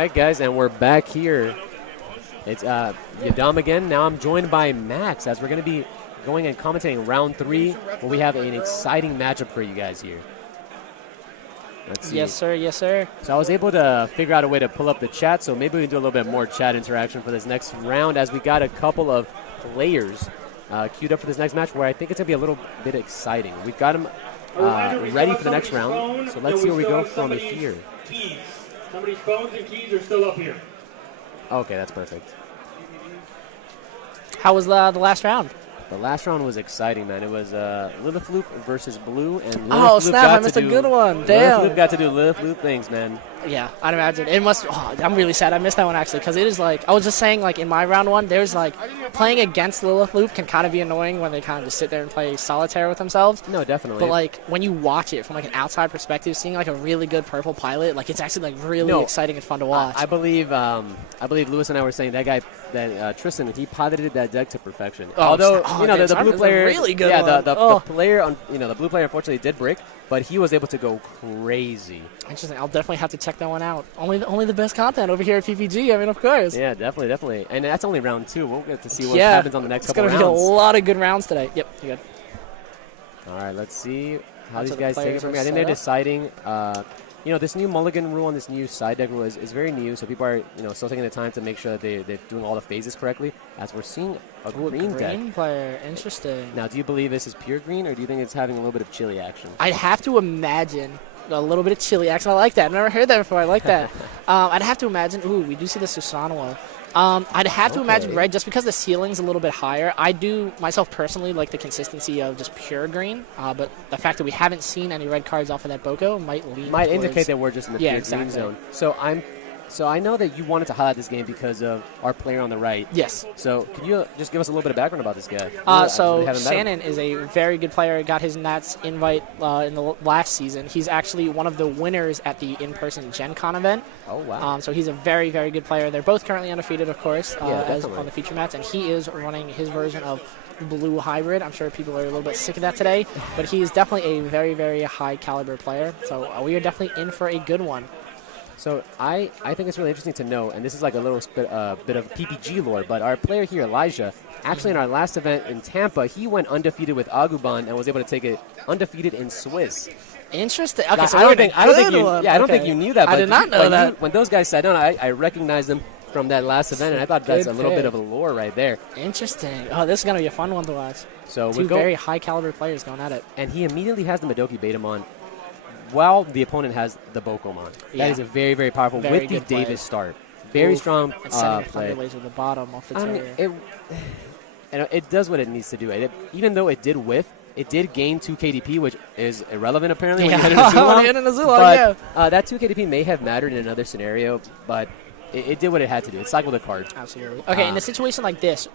right, guys, and we're back here. It's Yadam again. Now I'm joined by Max as we're going to be going and commentating round 3 where we have an exciting matchup for you guys here. Let's see. Yes, sir. Yes, sir. So I was able to figure out a way to pull up the chat, so maybe we can do a little bit more chat interaction for this next round as we got a couple of players queued up for this next match where I think it's going to be a little bit exciting. We've got them ready for the next round, so let's see where we go from here. Somebody's phones and keys are still up here. Okay, that's perfect. How was the last round? The last round was exciting, man. It was Lilith Loop versus Blue, and Lilith Oh, Loop snap, got I missed to a do, good one. Lilith Damn. Loop got to do Lilith Loop things, man. Yeah, I'd imagine. It must. Oh, I'm really sad. I missed that one, actually, because it is like, I was just saying, like, in my round 1, there's like, playing against Lilith Loop can kind of be annoying when they kind of just sit there and play solitaire with themselves. No, definitely. But, like, when you watch it from, like, an outside perspective, seeing, like, a really good purple pilot, like, it's actually, like, really exciting and fun to watch. I believe Lewis and I were saying that guy, that Tristan, he piloted that deck to perfection. Oh, although, dude, the blue player, really good yeah, one. the player, the blue player unfortunately did break, but he was able to go crazy. Interesting. I'll definitely have to check that one out. Only the best content over here at PPG. I mean, of course. Yeah, definitely. And that's only round 2. We'll get to see what happens on the next couple rounds. It's going to be a lot of good rounds today. Yep, you're good. All right, let's see how That's these guys take it from me. I think they're deciding. This new mulligan rule and this new side deck rule is very new, so people are still taking the time to make sure that they're doing all the phases correctly. As we're seeing a green deck. Green player, interesting. Now, do you believe this is pure green, or do you think it's having a little bit of chili action? I'd have to imagine a little bit of chili action. I like that. I've never heard that before. I like that. I'd have to imagine. Ooh, we do see the Susanoo. I'd have to imagine red just because the ceiling's a little bit higher. I do, myself personally, like the consistency of just pure green, but the fact that we haven't seen any red cards off of that Boko might indicate that we're just in the pure green zone. So I know that you wanted to highlight this game because of our player on the right. Yes. So could you just give us a little bit of background about this guy? So Shannon is a very good player. Got his Nats invite in the last season. He's actually one of the winners at the in-person Gen Con event. Oh, wow. So he's a very, very good player. They're both currently undefeated, of course, as on the feature mats. And he is running his version of Blue Hybrid. I'm sure people are a little bit sick of that today. But he's definitely a very, very high-caliber player. So we are definitely in for a good one. So I think it's really interesting to know, and this is like a little bit of PPG lore, but our player here, Elijah, actually in our last event in Tampa, he went undefeated with Aguban and was able to take it undefeated in Swiss. Interesting. Okay, now, so I don't think you knew that. I but did not know that. When those guys sat down, I recognized them from that last event, and I thought that's a little bit of a lore right there. Interesting. Oh, this is going to be a fun one to watch. So Two very high-caliber players going at it. And he immediately has the Madoki Betamon while the opponent has the Bokomon. That is a very, very powerful with the Davis start. Very strong and sending play. Thunder Laser to the bottom off the turret. It does what it needs to do. Even though it did whiff, it did gain 2 KDP, which is irrelevant apparently when you hit an Azulon. But that 2 KDP may have mattered in another scenario, but it did what it had to do. It cycled a card. Absolutely. Okay, in a situation like this,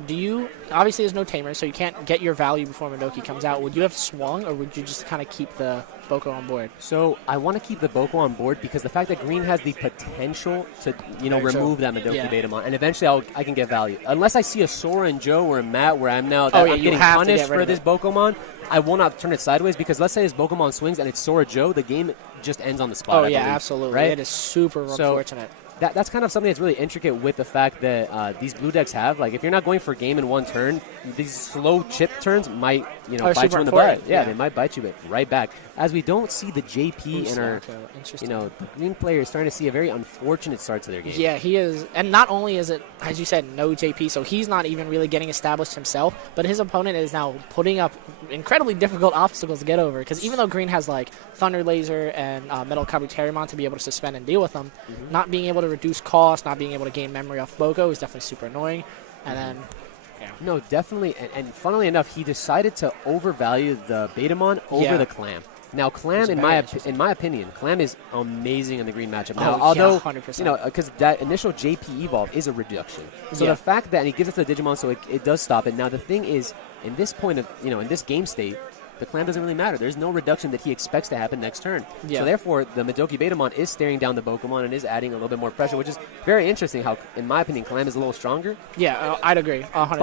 obviously there's no tamer, so you can't get your value before Madoki comes out. Would you have swung, or would you just kind of keep the Boko on board? So I want to keep the Boko on board because the fact that green has the potential to remove that Madoki Betamon, and eventually I can get value. Unless I see a Sora and Joe or a Matt where I'm now I'm getting punished for this Bokomon, I will not turn it sideways because let's say this Bokomon swings and it's Sora Joe, the game just ends on the spot. Oh, yeah, absolutely. Right? It is super unfortunate. That's kind of something that's really intricate with the fact that these blue decks have. Like, if you're not going for game in one turn, these slow chip turns might, bite you in the butt. Yeah, they might bite you right back. As we don't see the JP in our, the green player is starting to see a very unfortunate start to their game. Yeah, he is. And not only is it, as you said, no JP, so he's not even really getting established himself, but his opponent is now putting up incredibly difficult obstacles to get over. Because even though green has, like, Thunder Laser and Metal Kabuterimon to be able to suspend and deal with them, not being able to reduce cost, not being able to gain memory off Boko is definitely super annoying. And then, no, definitely. And funnily enough, he decided to overvalue the Betamon over the Clam. Now, Clam, in my opinion, Clam is amazing in the green matchup. Now, although 100%. Because that initial JP evolve is a reduction, so the fact that he gives it to the Digimon, so it does stop it. Now, the thing is, in this point of in this game state, the clam doesn't really matter. There's no reduction that he expects to happen next turn. Yeah. So therefore, the Madoki Betamon is staring down the Bokomon and is adding a little bit more pressure, which is very interesting how, in my opinion, Clam is a little stronger. Yeah, I'd agree. 100%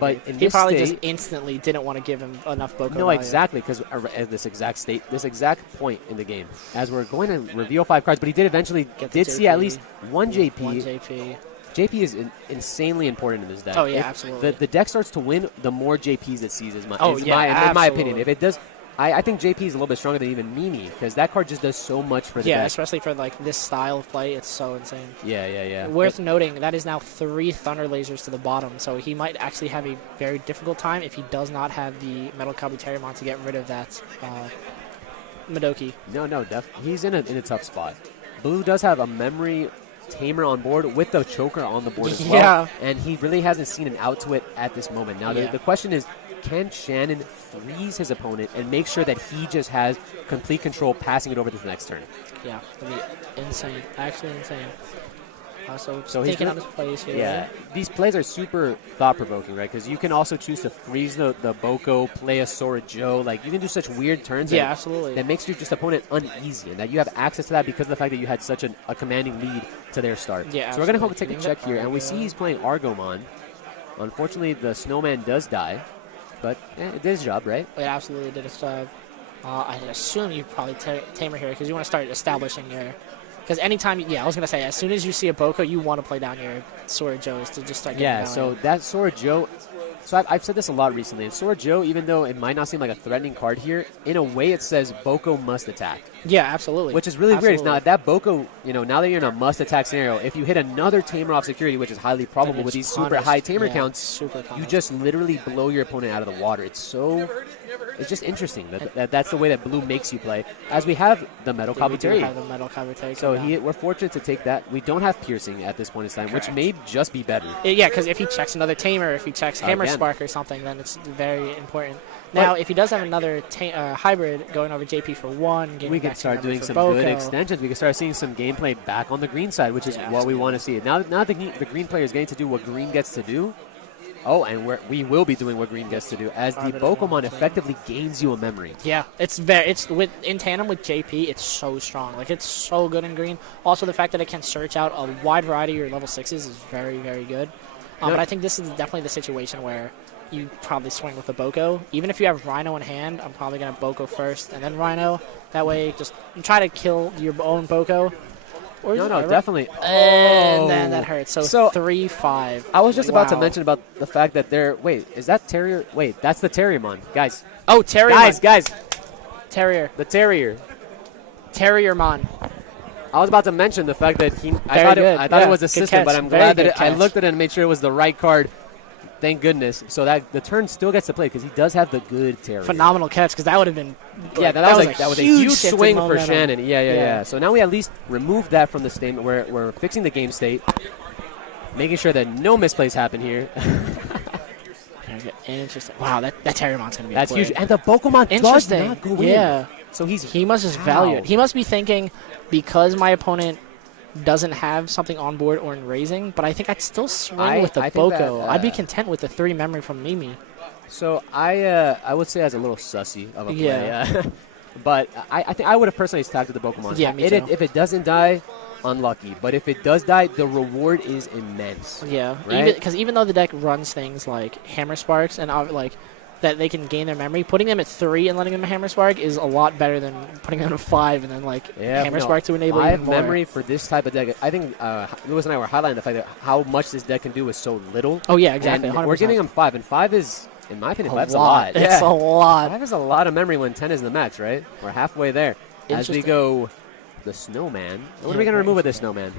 but agree. in He probably state, just instantly didn't want to give him enough Boko. No, exactly, because at this exact point in the game, as we're going to reveal 5 cards, but he did eventually see at least one JP. One JP. JP is insanely important in this deck. Oh, yeah, absolutely. The deck starts to win the more JPs it sees, in my opinion. If it does, I think JP is a little bit stronger than even Mimi, because that card just does so much for the deck. Yeah, especially for like this style of play, it's so insane. Yeah. Worth noting, that is now 3 Thunder Lasers to the bottom, so he might actually have a very difficult time if he does not have the Metal Kabuterimon to get rid of that Madoki. No, he's in a tough spot. Blue does have a memory Tamer on board with the Choker on the board as well. And he really hasn't seen an out to it at this moment. Now, the question is, can Shannon freeze his opponent and make sure that he just has complete control passing it over to the next turn? Yeah, that'd be insane. Actually insane. So thinking on his plays here. Yeah, these plays are super thought-provoking, right? Because you can also choose to freeze the Boko, play a Sora Joe. Like, you can do such weird turns absolutely. that makes your just opponent uneasy, and that you have access to that because of the fact that you had such a commanding lead to their start. Yeah, so we're going to take a check here, and we see he's playing Argomon. Unfortunately, the Snowman does die, but it did his job, right? It absolutely did its job. I assume you probably Tamer here because you want to start establishing your... Because anytime, I was going to say, as soon as you see a Boko, you want to play down your Sora Joes to just start getting going. So that Sora Joe... So I've said this a lot recently. And Sora Joe, even though it might not seem like a threatening card here, in a way it says Boko must attack. Yeah, absolutely. Which is really weird. Now, that Boko, now that you're in a must attack scenario, if you hit another Tamer off security, which is highly probable with these super high Tamer counts, you just literally blow your opponent out of the water. It's just interesting that's the way that Blue makes you play. As we have the Metal Kabuterimon. So we're fortunate to take that. We don't have Piercing at this point in time, which may just be better. Yeah, because if he checks another Tamer, if he checks Hammer Spark or something, then it's very important. Now, if he does have another hybrid going over JP for 1, we can start doing some good extensions. We can start seeing some gameplay back on the green side, which is what we want to see. Now the green player is getting to do what green gets to do. Oh, and we will be doing what green gets to do as the Pokemon effectively gains you a memory. Yeah, in tandem with JP, it's so strong. Like, it's so good in green. Also, the fact that it can search out a wide variety of your level 6s is very, very good. But I think this is definitely the situation where you probably swing with the Boko. Even if you have Rhino in hand, I'm probably going to Boko first and then Rhino. That way, just try to kill your own Boko. No, definitely. And then that hurts. So 3-5. I was just about to mention about the fact that wait, is that Terrier? Wait, that's the Terriermon. Guys. Oh, Terriermon. Guys. Terrier. The Terrier. Terriermon. I was about to mention the fact that I thought it was a system, but I'm glad that I looked at it and made sure it was the right card. Thank goodness. So that the turn still gets to play because he does have the good Terrier. Phenomenal catch because that would have been... that was a huge swing for Shannon. Yeah. So now we at least remove that from the statement. We're fixing the game state, making sure that no misplays happen here. Interesting. Wow, that Terriermon's going to be That's huge. And the Pokemon does not go in. So he must just value it. He must be thinking, because my opponent doesn't have something on board or in raising, but I think I'd still swing with the Boko. I'd be content with the 3 memory from Mimi. So I would say as a little sussy of a play. But I think I would have personally attacked with the Pokemon. Yeah, me too. If it doesn't die, unlucky. But if it does die, the reward is immense. Yeah, right? Because even though the deck runs things like Hammer Sparks and that they can gain their memory, putting them at 3 and letting them Hammer Spark is a lot better than putting them at 5 and then Hammer Spark to enable 5 even more. memory for this type of deck. I think Lewis and I were highlighting the fact that how much this deck can do with so little. Oh yeah, exactly. And we're giving them 5, and 5 is, in my opinion, 5 is a lot. It's a lot. 5 is a lot of memory when 10 is the max, right? We're halfway there. As we go, the Snowman. What are we going to remove with this Snowman?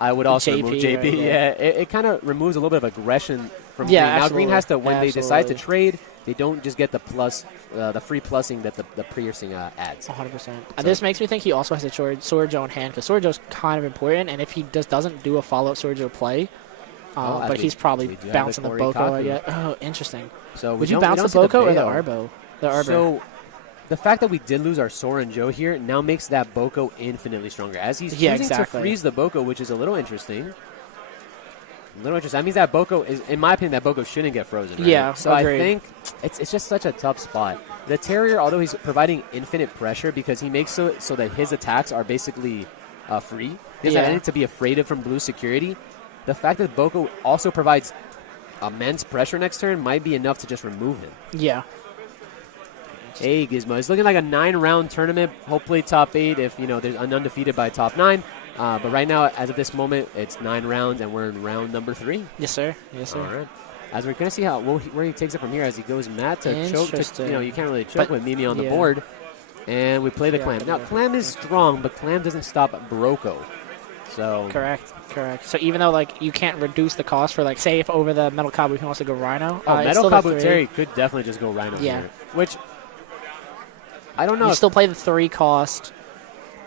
I would also remove JP. Right, it kind of removes a little bit of aggression from Green. Now Green has to, when they decide to trade, they don't just get the free plussing that the piercing adds. 100%. So this makes me think he also has a Sora Joe in hand because Sora Joe's kind of important, and if he doesn't do a follow-up Sora Joe play, but he's probably bouncing the Boko. Oh, interesting. So would you bounce the Boko or the Arbo? The Arbo. So the fact that we did lose our Sora and Joe here now makes that Boko infinitely stronger. As he's choosing to freeze the Boko, which is a little interesting. A little interesting. That means that Boko is, in my opinion, that Boko shouldn't get frozen. Right? Yeah, so agreed. I think it's just such a tough spot. The Terrier, although he's providing infinite pressure because he makes so that his attacks are basically free. He doesn't have anything to be afraid of from blue security. The fact that Boko also provides immense pressure next turn might be enough to just remove him. Yeah. Hey, Gizmo. It's looking like a 9-round tournament. Hopefully top 8 if, there's an undefeated by top 9. But right now, as of this moment, it's 9 rounds, and we're in round number 3. Yes, sir. Yes, sir. All right. As we're going to see where he takes it from here as he goes Matt to choke. You can't really choke with Mimi on the board. And we play the Clam. Now, Clam is strong, but Clam doesn't stop Broko. So Correct. So even though, you can't reduce the cost for, say, if over the Metal Kabu, you can also go Rhino. Metal Kabu Terry could definitely just go Rhino here. Which, I don't know. You still play the 3 cost,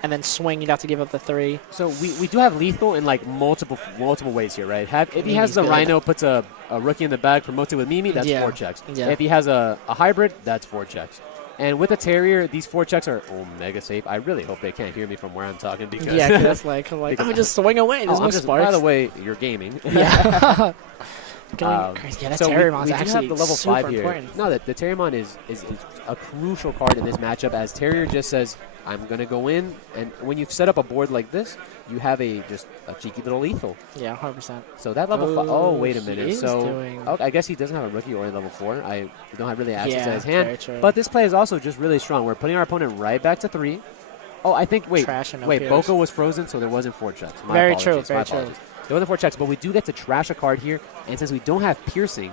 and then swing, you'd have to give up the 3. So we do have lethal in, multiple ways here, right? If he has the Rhino, puts a rookie in the bag, promotes it with Mimi, that's 4 checks. Yeah. If he has a hybrid, that's 4 checks. And with the Terrier, these 4 checks are mega safe. I really hope they can't hear me from where I'm talking because that's I'm just swing away. There's no sparks. By the way, you're gaming. Yeah. That so Terriermon's we actually have the level 5 here. important. No, the Terriermon is a crucial card in this matchup as Terrier just says, I'm going to go in, and when you set up a board like this, you have just a cheeky little lethal. Yeah, 100%. So that level 5. Oh, wait a minute. So I guess he doesn't have a rookie or a level 4. I don't have really access to his hand. But this play is also just really strong. We're putting our opponent right back to 3. Oh, I think, wait, Boko was frozen, so there wasn't 4 checks. Very true. There wasn't 4 checks, but we do get to trash a card here, and since we don't have piercing,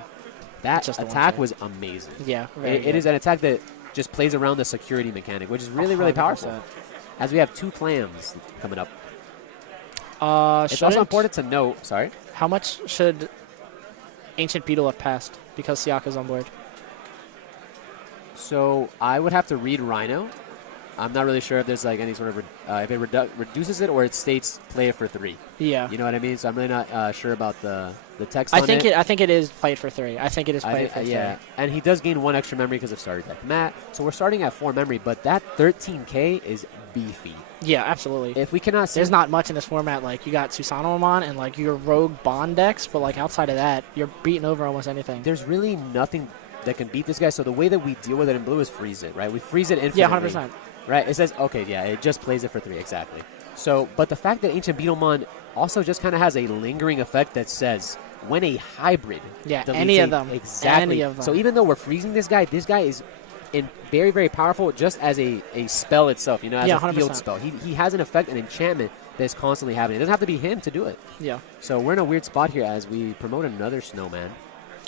that attack was amazing. Yeah, it is an attack that just plays around the security mechanic, which is really, really powerful. As we have 2 clams coming up. It's also important to note, sorry? How much should Ancient Beetle have passed because Siaka's on board? So I would have to read Rhino. I'm not really sure if there's any sort of if it reduces it or it states play it for 3. Yeah, you know what I mean. So I'm really not sure about the text. I think it is played for 3. I think it is played for 3. Yeah, and he does gain 1 extra memory because of starter deck Matt. So we're starting at 4 memory, but that 13K is beefy. Yeah, absolutely. If we cannot see, there's not much in this format. You got Susanomon and your rogue Bond decks, but outside of that, you're beating over almost anything. There's really nothing that can beat this guy. So the way that we deal with it in blue is freeze it, right? We freeze it infinitely. Yeah, 100%. Right, it says, okay, yeah, it just plays it for 3, exactly. So, but the fact that Ancient Beetlemon also just kind of has a lingering effect that says, when a hybrid any of them. Exactly. Any of them. So even though we're freezing this guy is very, very powerful just as a spell itself, as a field 100%. spell. He has an effect, an enchantment that's constantly happening. It doesn't have to be him to do it. Yeah. So we're in a weird spot here as we promote another Snowman.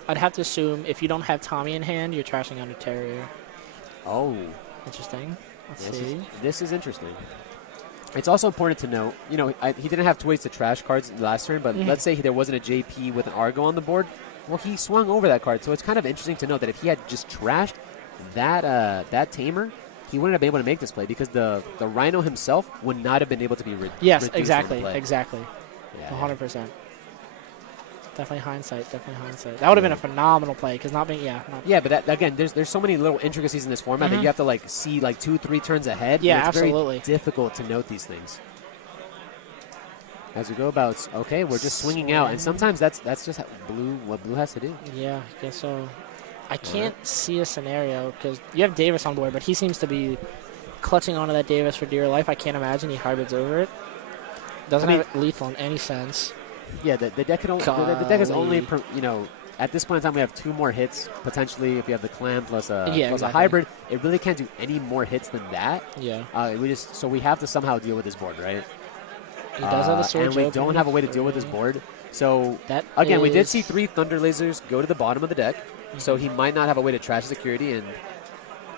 I'd have to assume if you don't have Tommy in hand, you're trashing under Terrier. Oh. Interesting. Let's see. This is interesting. It's also important to note, he didn't have 2 ways to trash cards last turn, but let's say there wasn't a JP with an Argo on the board. Well, he swung over that card, so it's kind of interesting to note that if he had just trashed that Tamer, he wouldn't have been able to make this play because the Rhino himself would not have been able to be reduced. Yes, exactly. Yeah, 100%. Definitely hindsight. That would have been a phenomenal play because not being Yeah, but again, there's so many little intricacies in this format that you have to see 2-3 turns ahead. Yeah, it's absolutely. Very difficult to note these things. As we go about, okay, we're just swinging out, and sometimes that's just what blue has to do. Yeah, I guess so. I can't see a scenario because you have Davis on board, but he seems to be clutching onto that Davis for dear life. I can't imagine he hybrids over it. Doesn't have lethal in any sense. Yeah, the deck can only, the deck is only at this point in time we have 2 more hits potentially if you have the Clam plus a hybrid. It really can't do any more hits than that. Yeah. So we have to somehow deal with this board, right? He does have the sword, and we don't have a way to deal with this board. So again, we did see 3 Thunder Lasers go to the bottom of the deck. So he might not have a way to trash security, and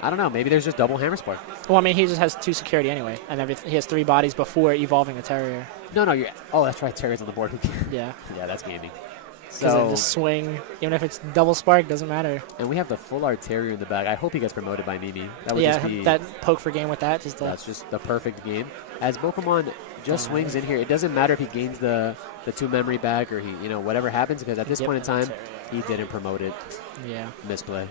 I don't know. Maybe there's just double Hammer Spark. Well, I mean, he just has 2 security anyway, and he has 3 bodies before evolving a Terrier. No, that's right. Terrier's on the board. Yeah. Yeah, that's gaming. So just swing, even if it's double Spark, doesn't matter. And we have the full art Terrier in the back. I hope he gets promoted by Mimi. That would just be that poke for game with that. That's just the perfect game. As Pokemon just swings in here, it doesn't matter if he gains the 2 memory back or he whatever happens because at this point in time he didn't promote it. Yeah. Misplay.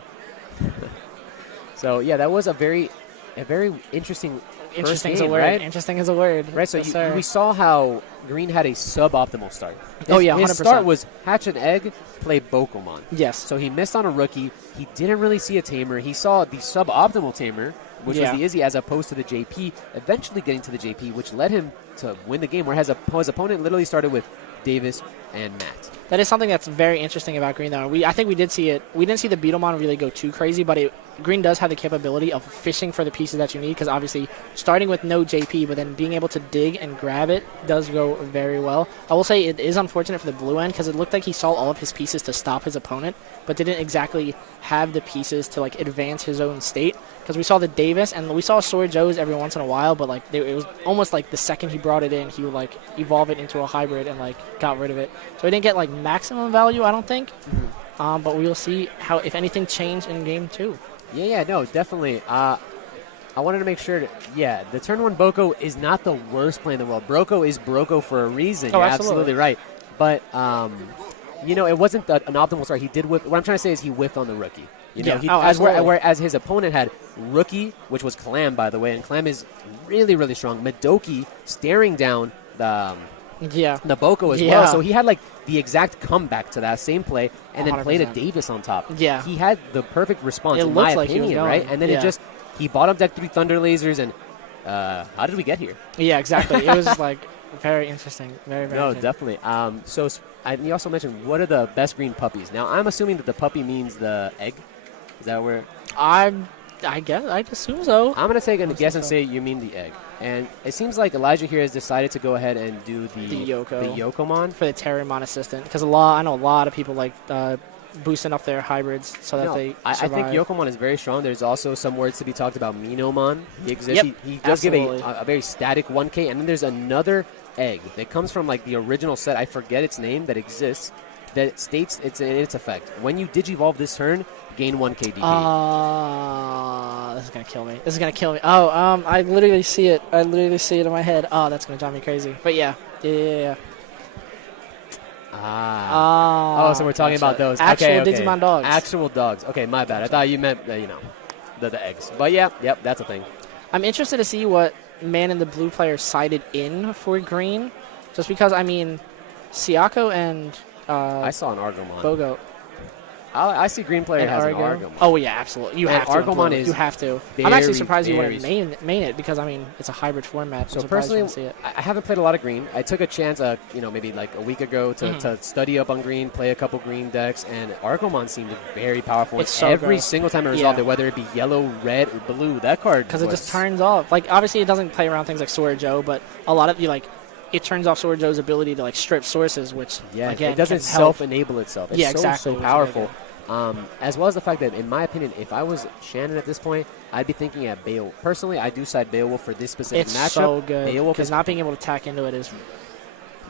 So yeah, that was a very a very interesting Interesting game, is a word. right? Interesting is a word. Right, so we saw how Green had a suboptimal start. His 100%. Start was hatch an egg, play Bokomon. Yes. So he missed on a rookie. He didn't really see a tamer. He saw the suboptimal tamer, which was the Izzy, as opposed to the JP, eventually getting to the JP, which led him to win the game, where his opponent literally started with Davis and Matt. That is something that's very interesting about Green, though. I think we did see it. We didn't see the Beetlemon really go too crazy, but Green does have the capability of fishing for the pieces that you need, because obviously starting with no JP, but then being able to dig and grab it does go very well. I will say it is unfortunate for the blue end, because it looked like he saw all of his pieces to stop his opponent, but didn't exactly have the pieces to like advance his own state. Because we saw the Davis and we saw Sword Joes every once in a while, but like it was almost like the second he brought it in, he would like evolve it into a hybrid and like got rid of it. So he didn't get like maximum value, I don't think. Mm-hmm. But we will see how, if anything, changed in game 2. Yeah, no, definitely. I wanted to make sure the turn 1 Boko is not the worst play in the world. Broko is Broko for a reason. Oh, You're absolutely right. But, it wasn't an optimal start. He did whiff. What I'm trying to say is he whiffed on the rookie. Whereas his opponent had rookie, which was Clam, by the way, and Clam is really, really strong. Madoki staring down the Boko as well. So he had like the exact comeback to that same play and 100%. Then played a Davis on top. Yeah. He had the perfect response, in my like opinion, right? And then he bottom decked 3 Thunder Lasers, and how did we get here? Yeah, exactly. It was like very interesting. Very, very No, interesting. definitely. You also mentioned, what are the best green puppies? Now, I'm assuming that the puppy means the egg. Is that where? I guess. I assume so. I'm going to take a guess and say you mean the egg. And it seems like Elijah here has decided to go ahead and do the Yokomon. For the Terramon assistant. Because I know a lot of people like boosting up their hybrids so that they survive. I think Yokomon is very strong. There's also some words to be talked about. Minomon. He exists. Yep, he does give a very static 1K. And then there's another egg that comes from like the original set. I forget its name that exists. That states its effect. When you Digivolve this turn, gain 1K DP. This is gonna kill me. Oh, I literally see it. In my head. Oh, that's gonna drive me crazy. But yeah. So we're talking about those actual Digimon dogs. Actual dogs. Okay, my bad. I thought you meant the eggs. But yep, that's a thing. I'm interested to see what man in the blue player sided in for green, just because Siako and I saw an Argomon. Bogo. I see green player has an Argomon. Oh, yeah, absolutely. You have to. Argomon is you have to. I'm actually surprised you wouldn't main it, because, it's a hybrid format. So personally, see it. I haven't played a lot of green. I took a chance, maybe like a week ago to study up on green, play a couple green decks, and Argomon seemed very powerful. It's so every single time it resolved it, whether it be yellow, red, or blue, that card because it just turns off. Like, obviously, it doesn't play around things like Sword Joe, but a lot of it turns off Sword Joe's ability to strip sources, which again, it doesn't self-enable itself. It's exactly. so powerful. As well as the fact that, in my opinion, if I was Shannon at this point, I'd be thinking at Beowulf. Personally, I do side Beowulf for this specific matchup. It's so good, Beowulf is not being able to tack into it is...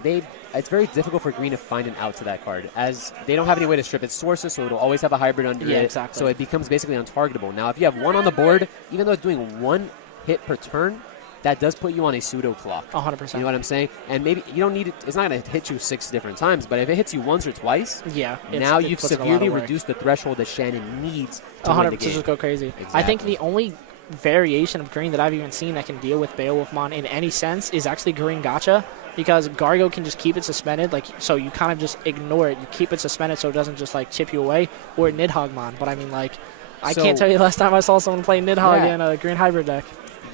It's very difficult for green to find an out to that card, as they don't have any way to strip its sources, so it'll always have a hybrid under it. Exactly. So it becomes basically untargetable. Now, if you have one on the board, even though it's doing 1 hit per turn, that does put you on a pseudo clock. 100%. You know what I'm saying? And maybe you don't need it. It's not going to hit you 6 different times, but if it hits you once or twice, now you've severely reduced the threshold that Shannon needs to win the game. Just go crazy. Exactly. I think the only variation of green that I've even seen that can deal with Beowulfmon in any sense is actually green Gacha, because Gargo can just keep it suspended, so you kind of just ignore it. You keep it suspended so it doesn't just chip you away, or Nidhoggmon. But I can't tell you the last time I saw someone play Nidhogg in a green hybrid deck.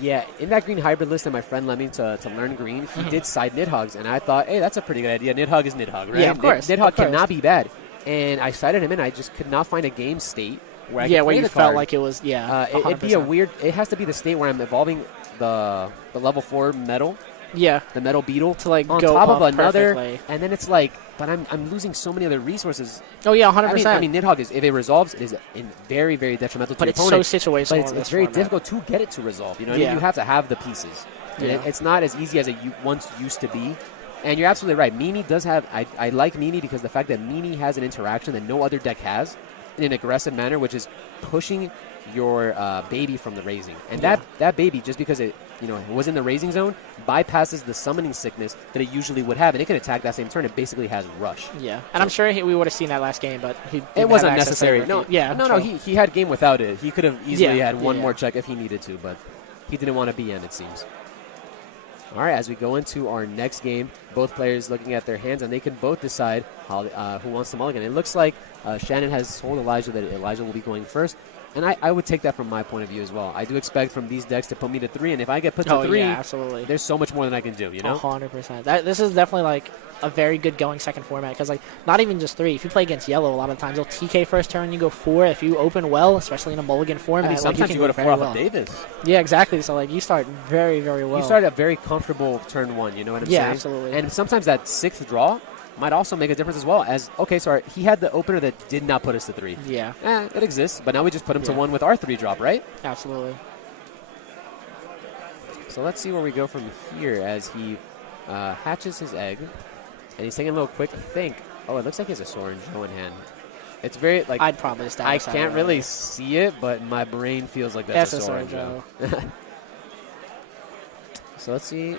Yeah, in that green hybrid list that my friend let me to learn green, he did side Nidhoggs, and I thought, hey, that's a pretty good idea. Nidhogg is Nidhogg, right? Yeah, of course. Nidhogg cannot be bad. And I sided him in. I just could not find a game state where I could play you the felt card. like it was, it'd be a weird... It has to be the state where I'm evolving the level 4 metal. Yeah. The metal beetle. To on go top of another. Perfectly. And then it's but I'm losing so many other resources. Oh, yeah, 100%. I mean, Nidhogg is, if it resolves, it is very, very detrimental to your opponent. But it's so situational. But it's very difficult to get it to resolve. You know what I mean? You have to have the pieces. Yeah. It's not as easy as it once used to be. And you're absolutely right. Mimi does have... I like Mimi because the fact that Mimi has an interaction that no other deck has in an aggressive manner, which is pushing your baby from the raising. And that baby, just because it was in the raising zone, bypasses the summoning sickness that it usually would have, and it can attack that same turn. It basically has rush. Yeah, and I'm sure we would have seen that last game, but it wasn't necessary. No, he he had game without it. He could have easily had one more check if he needed to, but he didn't want to be in, it seems. All right, as we go into our next game, both players looking at their hands, and they can both decide who wants to mulligan. It looks like Shannon has told Elijah that Elijah will be going first, and I would take that from my point of view as well. I do expect from these decks to put me to 3, and if I get put to 3, yeah, absolutely. There's so much more than I can do, you know? 100%. This is definitely like a very good going second format because like not even just 3. If you play against yellow, a lot of times they'll TK first turn, you go 4. If you open well, especially in a mulligan format, I mean, sometimes you go to 4 off of Davis. Yeah, exactly. So like you start very, very well. You start at very comfortable turn 1, you know what I'm saying? Yeah, absolutely. And sometimes that 6th draw might also make a difference as well. As okay, sorry, he had the opener that did not put us to 3. Yeah. It exists, but now we just put him to 1 with our 3 drop, right? Absolutely. So let's see where we go from here as he hatches his egg. And he's taking a little quick think. Oh, it looks like he has a Sora and Joe in hand. It's very, like... I'd probably establish I can't really see it, but my brain feels like that's a Sora and Joe. So let's see.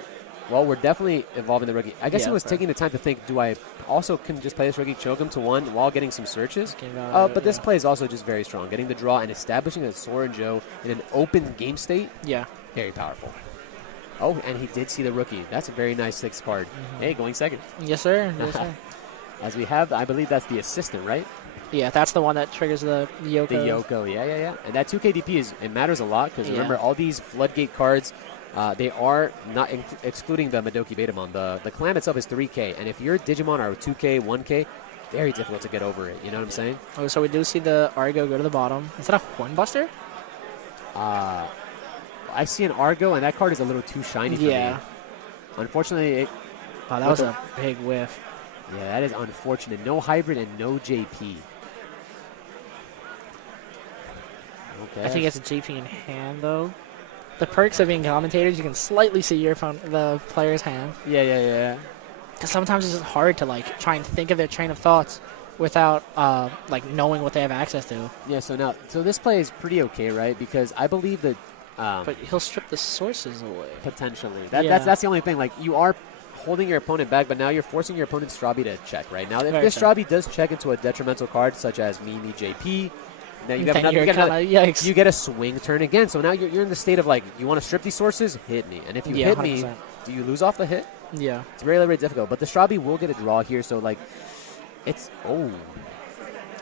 Well, we're definitely evolving the rookie. I guess he was taking the time to think, do I also can just play this rookie, choke him to 1 while getting some searches? But this play is also just very strong. Getting the draw and establishing a Sora and Joe in an open game state. Yeah. Very powerful. Oh, and he did see the rookie. That's a very nice 6th card. Hey, going second. Yes, sir. Yes, sir. As we have, I believe that's the assistant, right? Yeah, that's the one that triggers the YuGiOh. The YuGiOh, yeah. And that 2K DP, it matters a lot because remember, all these floodgate cards, they are not excluding the Madoki Betamon. The clan itself is 3K, and if your Digimon are 2K, 1K, very difficult to get over it. You know what I'm saying? Oh, so we do see the Argo go to the bottom. Is that a Hornbuster? I see an Argo, and that card is a little too shiny for me. Unfortunately, that was a big whiff. Yeah, that is unfortunate. No hybrid and no JP. Okay. I think it's a JP in hand, though. The perks of being commentators, you can slightly see the player's hand. Yeah. Because sometimes it's just hard to like try and think of their train of thoughts without like knowing what they have access to. Yeah. So this play is pretty okay, right? Because I believe that. But he'll strip the sources away. Potentially. That's the only thing. Like, you are holding your opponent back, but now you're forcing your opponent's Strabi to check, right? Now, if this Strabi does check into a detrimental card, such as Mimi JP, now you get a swing turn again. So now you're in the state of, like, you want to strip these sources? Hit me. And if you hit 100%. Me, do you lose off the hit? Yeah. It's very, very difficult. But the Strabi will get a draw here, so, like, it's... Oh...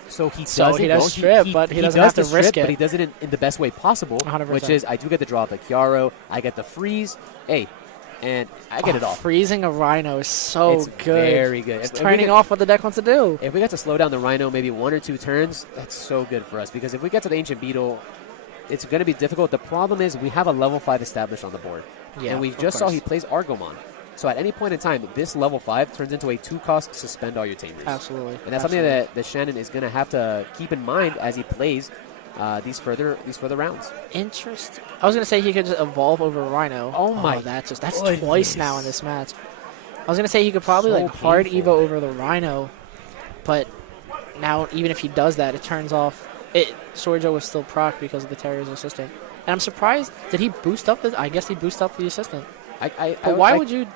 So he does strip, but he doesn't have to risk it. But he does it in the best way possible, 100%. Which is I do get the draw of the YuGiOh, I get the freeze, and I get it off. Freezing a Rhino is so good. Very good. It's turning off what the deck wants to do. If we get to slow down the Rhino maybe 1 or 2 turns, that's so good for us. Because if we get to the Ancient Beetle, it's going to be difficult. The problem is we have a level 5 established on the board. Yeah, and we just saw he plays Argomon. So at any point in time, this level 5 turns into a 2-cost suspend all your Tamers. Absolutely. And that's something that Shannon is going to have to keep in mind as he plays these further rounds. Interesting. I was going to say he could just evolve over Rhino. Oh my! That's twice now in this match. I was going to say he could probably hard Evo over the Rhino, but now even if he does that, it turns off. Sorjo was still proc because of the Terrier's assistant, and I'm surprised. Did he boost up I guess he boosted up the assistant. But why would you?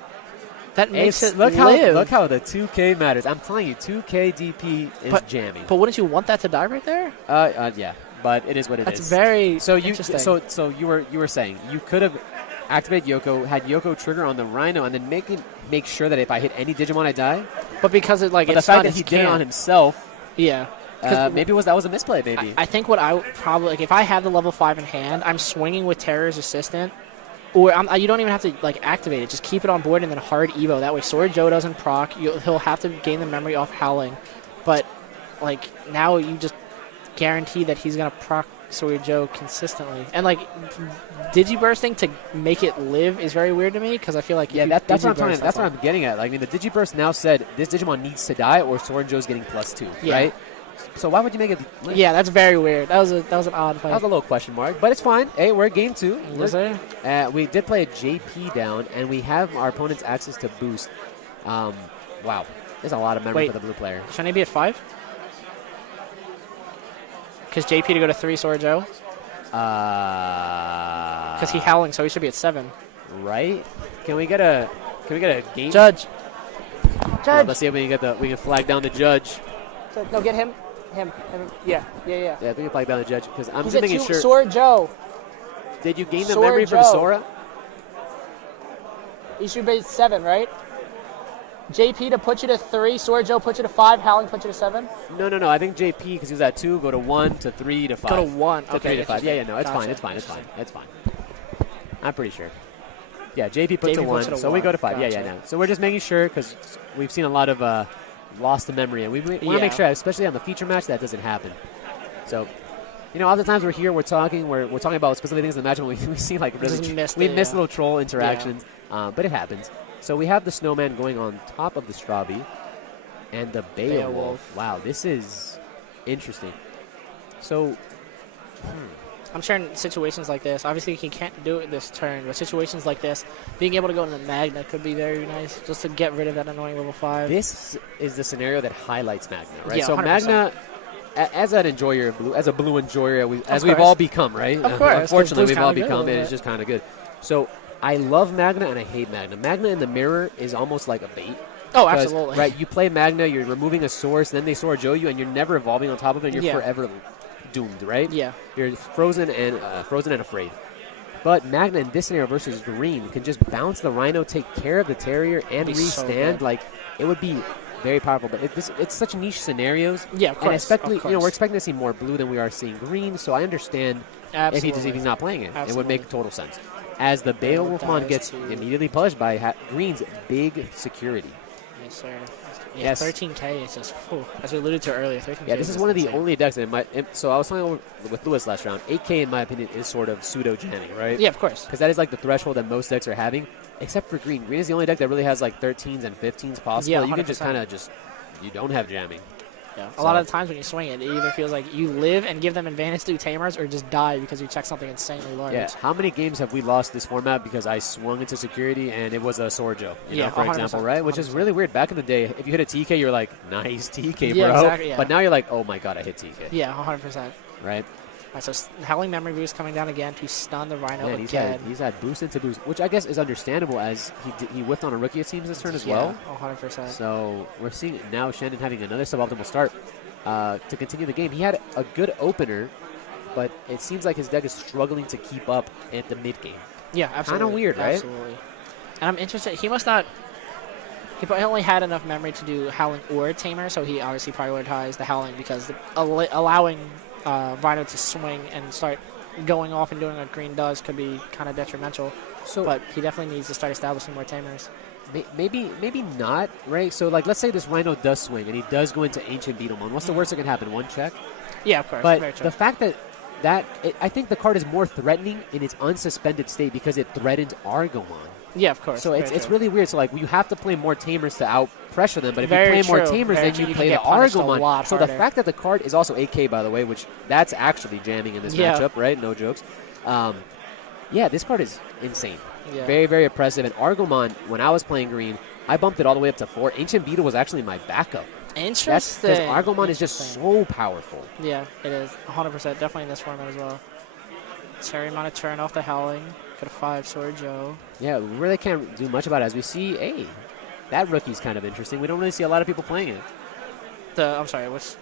That makes it live. Look how the 2K matters. I'm telling you, 2K DP is jamming. But wouldn't you want that to die right there? Yeah. But it is what it is. That's very interesting. So you were saying you could have activated YuGiOh, had YuGiOh trigger on the Rhino, and then make sure that if I hit any Digimon, I die. But because the fact that he did it on himself, yeah. Maybe that was a misplay. Maybe I think what I would probably if I had the level 5 in hand, I'm swinging with Terror's assistant. Or you don't even have to activate it. Just keep it on board and then hard Evo. That way Sword Joe doesn't proc. He'll have to gain the memory off Howling. But now you just guarantee that he's going to proc Sword Joe consistently. And Digibursting to make it live is very weird to me because I feel like that's what I'm getting at. I mean, the Digiburst now said this Digimon needs to die or Sword Joe's getting +2, right? So why would you make it live? Yeah, that's very weird. That was an odd play. That was a little question mark, but it's fine. Hey, we're at game 2. Yes, sir. We did play a JP down, and we have our opponent's access to boost. Wow. There's a lot of memory for the blue player. Shouldn't he be at 5? Because JP to go to 3, Sword Joe? Because he Howling, so he should be at 7. Right? Can we get a game? Judge. Let's see if we can flag down the judge. No, get him. Him. Yeah. Yeah, we can flag down the judge because I'm He's just making sure. Sword Joe. Did you gain the memory from Sora? Ishu base 7, right? JP to put you to 3, Sword Joe put you to 5, Howling put you to 7? No. I think JP, because he was at 2, go to 1 to 3 to 5. Go to 1. To 3 to 5. Yeah, no, it's fine. It's fine. I'm pretty sure. Yeah, JP puts to 1, so we go to 5. Gotcha. Yeah. No. So we're just making sure, because we've seen a lot of lost to memory, and we want to make sure, especially on the feature match, that doesn't happen. So, oftentimes we're here, we're talking about specific things in the match, and we see like really miss little troll interactions, but it happens. So we have the snowman going on top of the Strabi and the Beowulf. Wow, this is interesting. So, I'm sure in situations like this, obviously he can't do it this turn, but situations like this, being able to go into Magna could be very nice, just to get rid of that annoying level 5. This is the scenario that highlights Magna, right? Yeah, so 100%. Magna, as an enjoyer of blue, as a blue enjoyer, as we've all become, right? Of course. Unfortunately, we've all become, and it's just kind of good. So I love Magna and I hate Magna. Magna in the mirror is almost like a bait. Oh, absolutely. Right, you play Magna, you're removing a source, then they Sora Joe you, and you're never evolving on top of it, and you're forever doomed, right? Yeah. You're frozen and afraid. But Magna in this scenario versus Green can just bounce the Rhino, take care of the Terrier, and restand. So it would be very powerful. But it's such niche scenarios. Yeah, of course. And especially, we're expecting to see more blue than we are seeing green, so I understand if he's not playing it. Absolutely. It would make total sense. As the Beowulfmon gets immediately punished by Green's big security. Yes, sir. Yeah, yes. 13K is just, as we alluded to earlier, 13K. Yeah, this is one of the only decks that so I was talking with Lewis last round. 8K, in my opinion, is sort of pseudo-jamming, right? Yeah, of course. Because that is like the threshold that most decks are having, except for Green. Green is the only deck that really has like 13s and 15s possible. Yeah, 100%. You can just kind of you don't have jamming. Yeah. A lot of the times when you swing it, it either feels like you live and give them advantage through Tamers or just die because you check something insanely large. Yeah. How many games have we lost this format because I swung into security and it was a Sora Joe, for example, right? Which is really weird. Back in the day, if you hit a TK, you're like, nice TK, bro. Exactly, But now you're like, oh my god, I hit TK. Yeah, 100%. Right? So Howling Memory Boost coming down again to stun the Rhino again. He's had boost into boost, which I guess is understandable as he whiffed on a rookie, it seems, this turn as well. 100%. So we're seeing now Shannon having another suboptimal start to continue the game. He had a good opener, but it seems like his deck is struggling to keep up at the mid game. Yeah, absolutely. Kind of weird, right? Absolutely. And I'm interested. He must not. He probably only had enough memory to do Howling or Tamer, so he obviously prioritized the Howling because allowing Rhino to swing and start going off and doing what Green does could be kind of detrimental. But he definitely needs to start establishing more Tamers. Maybe not, right? So, let's say this Rhino does swing and he does go into Ancient Beetlemon. What's the worst that can happen? One check? Yeah, of course. But the fact I think the card is more threatening in its unsuspended state because it threatens Argomon. Yeah, of course. So it's really weird. So you have to play more Tamers to out pressure them. But if you play more Tamers, then you play the Argomon. So the fact that the card is also 8K, by the way, which that's actually jamming in this matchup, right? No jokes. This card is insane. Yeah. Very, very oppressive. And Argomon, when I was playing Green, I bumped it all the way up to 4. Ancient Beetle was actually my backup. Interesting. Because Argomon is just so powerful. Yeah, it is. 100%. Definitely in this format as well. Terriermon to turn off the Howling. Go to 5, Sword Joe. Yeah, we really can't do much about it as we see, that rookie's kind of interesting. We don't really see a lot of people playing it. I'm sorry, what's...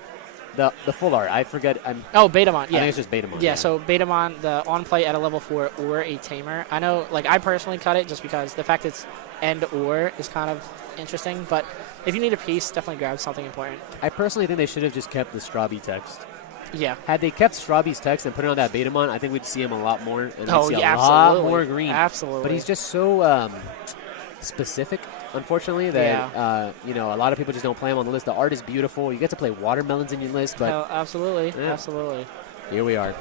The full art. I forget. Betamon. Yeah. I think it's just Betamon. Yeah, so Betamon, the on-play at a level 4 or a Tamer. I know, I personally cut it just because the fact it's and or is kind of interesting. But if you need a piece, definitely grab something important. I personally think they should have just kept the Strabi text. Yeah. Had they kept Strabi's text and put it on that Betamon, I think we'd see him a lot more. And we'd see a lot more green. Absolutely. But he's just so specific, unfortunately, that a lot of people just don't play him on the list. The art is beautiful. You get to play watermelons in your list, but absolutely. Here we are.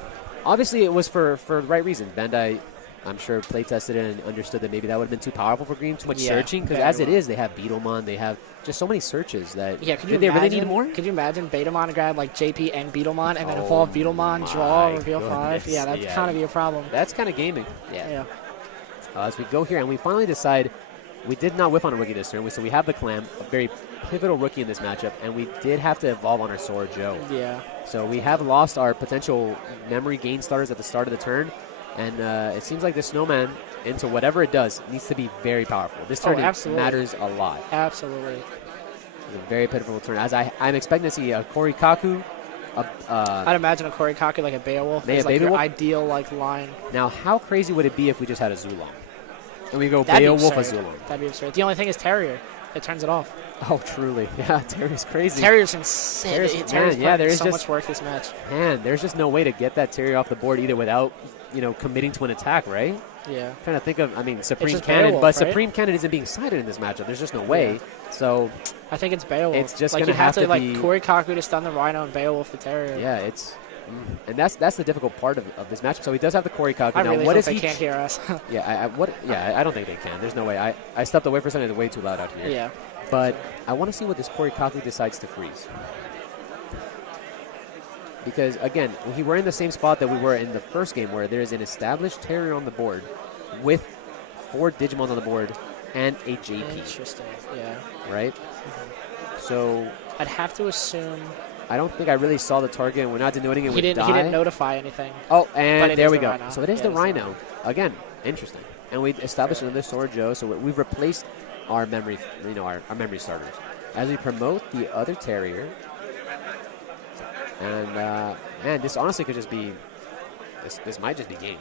Obviously, it was for the right reason. Bandai, I'm sure, play tested it and understood that maybe that would have been too powerful for Green, too much searching. Because as it is, they have Beetlemon, they have just so many searches that. Yeah, could they really need more? Could you imagine Betamon grab JP and Beetlemon and then evolve Beetlemon, draw, reveal 5? Yeah, that'd kind of be a problem. That's kind of gaming. Yeah. As we go here and we finally decide. We did not whiff on a rookie this turn, so we have the Clam, a very pivotal rookie in this matchup, and we did have to evolve on our Sora Joe. Yeah. So we have lost our potential memory gain starters at the start of the turn, and it seems like this Snowman, into whatever it does, needs to be very powerful. This turn matters a lot. Absolutely. It's a very pivotal turn. As I'm expecting to see a Korikaku I'd imagine a Korikaku like a Beowulf is like your ideal like line. Now, how crazy would it be if we just had a Zulong? And we go Beowulf, a Zulong. That'd be absurd. The only thing is Terrier. It turns it off. Oh, truly. Yeah, Terrier's crazy. Terrier's insane. Terrier's there's so much work this match. Man, there's just no way to get that Terrier off the board either without, committing to an attack, right? Yeah. I'm trying to think of, Supreme Cannon, Beowulf, but right? Supreme Cannon isn't being sided in this matchup. There's just no way. Yeah. So I think it's Beowulf. It's just like going to have to like be Korikaku to stun the Rhino and Beowulf the Terrier. Yeah, it's and that's the difficult part of this matchup. So he does have the Korikaku. I now, really what hope is they he can't hear us. I don't think they can. There's no way. I stepped away for a second. It's way too loud out here. Yeah. But I want to see what this Korikaku decides to freeze. Because, again, we're in the same spot that we were in the first game where there is an established Terrier on the board with 4 Digimon on the board and a JP. Interesting, yeah. Right? Mm-hmm. So I'd have to assume... I don't think I really saw the target. We're not denoting it with die. He didn't notify anything. Oh, and there we go. Rhino. So it is the Rhino. Again, interesting. And we established another Sword Joe, so we've replaced our memory, our memory starters. As we promote the other Terrier, and man, this honestly could just be, this might just be game.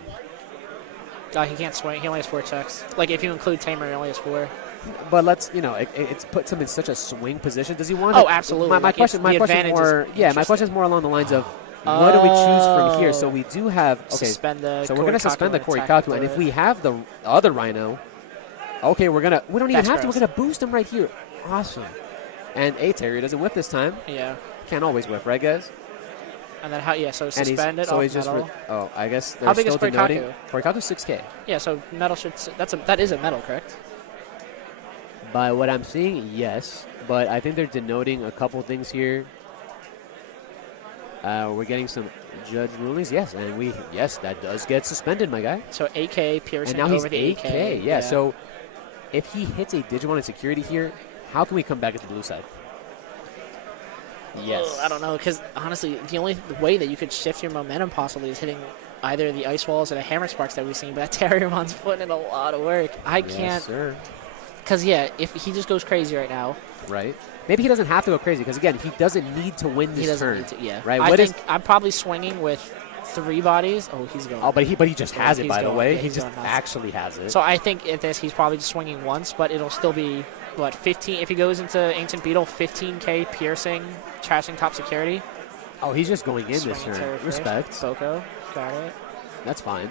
He can't swing. He only has 4 checks. Like if you include Tamer, he only has 4. But let's, it's puts him in such a swing position. Does he want? Oh, absolutely. My question is more along the lines of, what do we choose from here? So we do have so we're going to suspend the Korikaku, and if we have the other Rhino, okay, we don't even have to. We're going to boost him right here. Awesome. And a Terrier doesn't whiff this time. Yeah. Can't always whiff, right, guys? And then so suspended. So he's just I guess they're how big still is Korikaku? Korikaku's 6K. Yeah, so metal should. That is a metal, correct? By what I'm seeing, yes. But I think they're denoting a couple things here. We're getting some judge rulings, yes, and that does get suspended, my guy. So 8K piercing, and now he's over the 8K. Yeah, so if he hits a Digimon in security here, how can we come back at the blue side? Yes. I don't know, because honestly, the only way that you could shift your momentum possibly is hitting either the Ice Walls or the Hammer Sparks that we've seen, but that Terriermon's putting in a lot of work. I can't. Yes, sir. Because, if he just goes crazy right now. Right. Maybe he doesn't have to go crazy, because, again, he doesn't need to win this turn. Need to, yeah. Right? I'm probably swinging with 3 bodies. Oh, he's going. Oh, but he just has it, by the way. Yeah, he just actually has it. So I think at this, he's probably just swinging once, but it'll still be, 15? If he goes into Ancient Beetle, 15K piercing, trashing top security. Oh, he's just going in this turn. Respect. Boko. Got it. That's fine.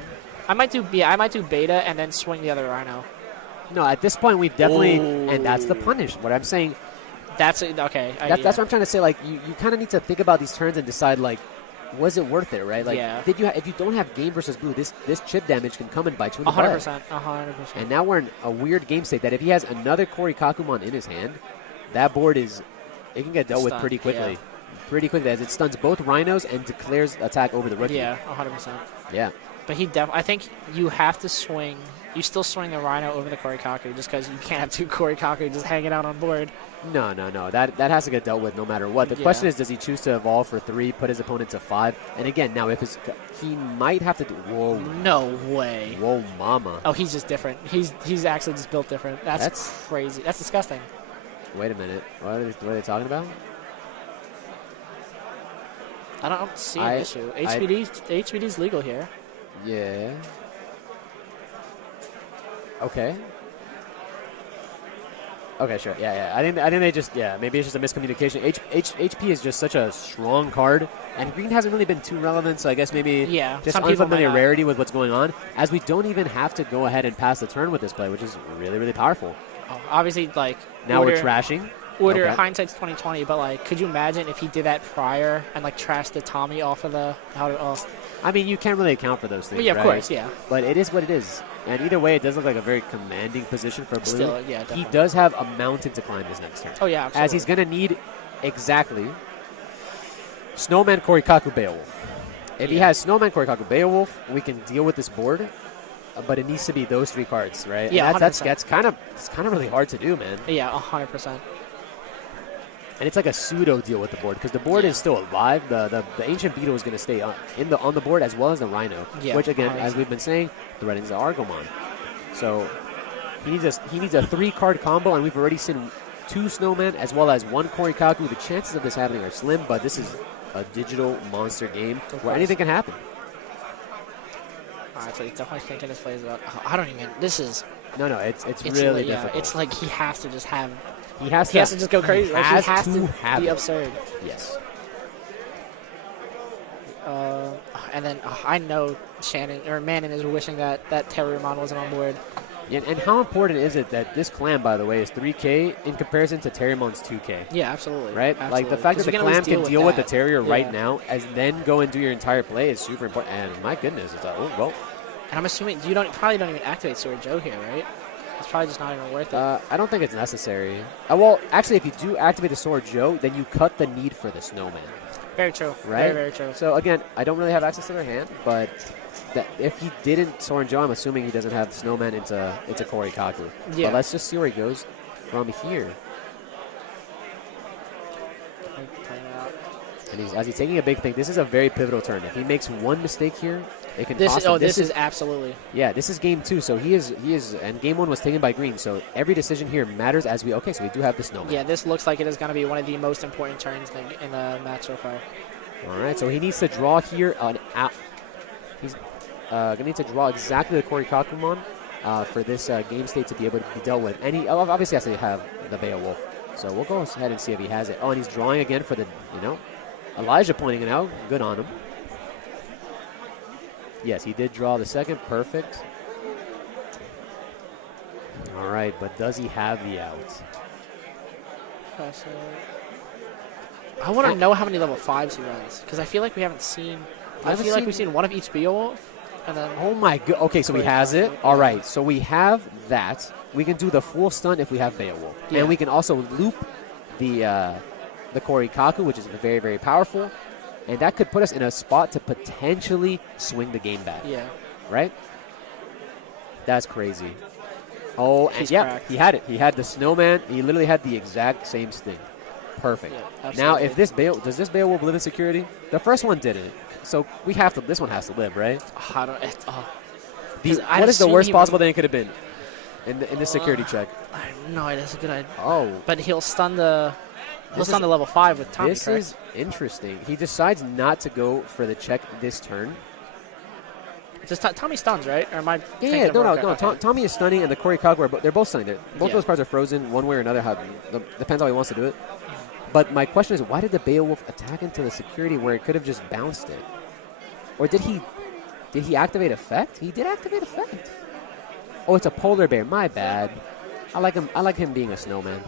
I might do Beta and then swing the other Rhino. No, at this point, we've definitely, and that's the punish. What I'm saying. That's it. Okay. That's what I'm trying to say. Like, you kind of need to think about these turns and decide, like, was it worth it, right? Like, if you don't have game versus blue, this chip damage can come and bite you in the butt. 100%. And now we're in a weird game state that if he has another Korikakumon in his hand, that board it can get dealt with pretty quickly. Yeah. Pretty quickly, as it stuns both Rhinos and declares attack over the rookie. Yeah, 100%. Yeah. But I think you have to swing. You still swing the Rhino over the Korikaku just because you can't have 2 Korikaku just hanging out on board. No. That has to get dealt with no matter what. The question is, does he choose to evolve for 3, put his opponent to 5? And again, now he might have to do. Whoa. No way. Whoa, mama. Oh, he's just different. He's actually just built different. That's crazy. That's disgusting. Wait a minute. What are they talking about? I don't see an issue. HBD's legal here. Yeah. Okay. Okay, sure. Yeah. I think they just maybe it's just a miscommunication. HP is just such a strong card, and green hasn't really been too relevant. So I guess maybe just unfamiliarity with what's going on, as we don't even have to go ahead and pass the turn with this play, which is really, really powerful. Oh, obviously, now we're trashing. Hindsight's 20/20, but could you imagine if he did that prior and trashed the Tommy off of the I mean, you can't really account for those things. Yeah, of course, yeah. But it is what it is. And either way, it does look like a very commanding position for blue. Still, yeah, definitely. He does have a mountain to climb this next turn. Oh, yeah, absolutely. As he's going to need exactly Snowman, Korikaku, Beowulf. If he has Snowman, Korikaku, Beowulf, we can deal with this board. But it needs to be those 3 cards, right? Yeah, and that's kind of really hard to do, man. Yeah, 100%. And it's like a pseudo deal with the board because the board is still alive. The Ancient Beetle is going to stay on the board as well as the Rhino, which again, as we've been saying, threatens the Argomon. So he needs a 3-card combo, and we've already seen 2 Snowmen as well as 1 Korikaku. The chances of this happening are slim, but this is a digital monster game where anything can happen. All right, so he's definitely thinking his plays about. Oh, I don't even. This is. No, it's really difficult. It's like he has to just have. He has to just go crazy. Like, he has to be absurd. Yes. And then I know Mannon is wishing that Terrormon wasn't on board. Yeah, and how important is it that this clan, by the way, is 3K in comparison to Terriermon's 2K? Yeah, absolutely. Right? Absolutely. Like, the fact that the clan can deal with the Terrier right now and then go and do your entire play is super important. And my goodness, it's like, oh, well. And I'm assuming you probably don't even activate Sword Joe here, right? It's probably just not even worth it. I don't think it's necessary. Well, actually, if you do activate the Sword Joe, then you cut the need for the Snowman. Very true. Right? Very, very true. So, again, I don't really have access to their hand, but if he didn't Soren Joe, I'm assuming he doesn't have Snowman into Korikaku. Yeah. But let's just see where he goes from here. And as he's taking a big thing, this is a very pivotal turn. If he makes one mistake here, it can cost him. This is absolutely. Yeah, this is game 2, so he is, and game 1 was taken by green, so every decision here matters as we do have the Snowman. Yeah, this looks like it is going to be one of the most important turns in the match so far. All right, so he needs to draw here. He's going to need to draw exactly the Korikakumon for this game state to be able to be dealt with. And he obviously has to have the Beowulf. So we'll go ahead and see if he has it. Oh, and he's drawing again for the, Elijah pointing it out. Good on him. Yes, he did draw the second. Perfect. All right, but does he have the out? I want to know how many level 5s he runs, because I feel like we haven't seen. I feel like we've seen one of each Beowulf. And then oh my god. Okay, so he has it. All right, so we have that. We can do the full stun if we have Beowulf. Yeah. And we can also loop the Korikaku, which is very, very powerful. And that could put us in a spot to potentially swing the game back. Yeah. Right? That's crazy. Oh, and cracked. He had it. He had the Snowman. He literally had the exact same thing. Perfect. Yeah, now, if does this Beowulf live in security? The first one didn't. So this one has to live, right? I don't. What is the worst possible thing it could have been in this security check? I have no idea. That's a good idea. Oh. But he'll stun the level 5 with Tommy. This is interesting. He decides not to go for the check this turn. Just Tommy stuns, right? Or am I? Yeah. No. Okay. Tommy is stunning, and the Korikaku they're both stunning. Both of those cards are frozen one way or another. Depends how he wants to do it. But my question is, why did the Beowulf attack into the security where it could have just bounced it? Or did he activate effect? He did activate effect. Oh, it's a polar bear. My bad. I like him being a snowman.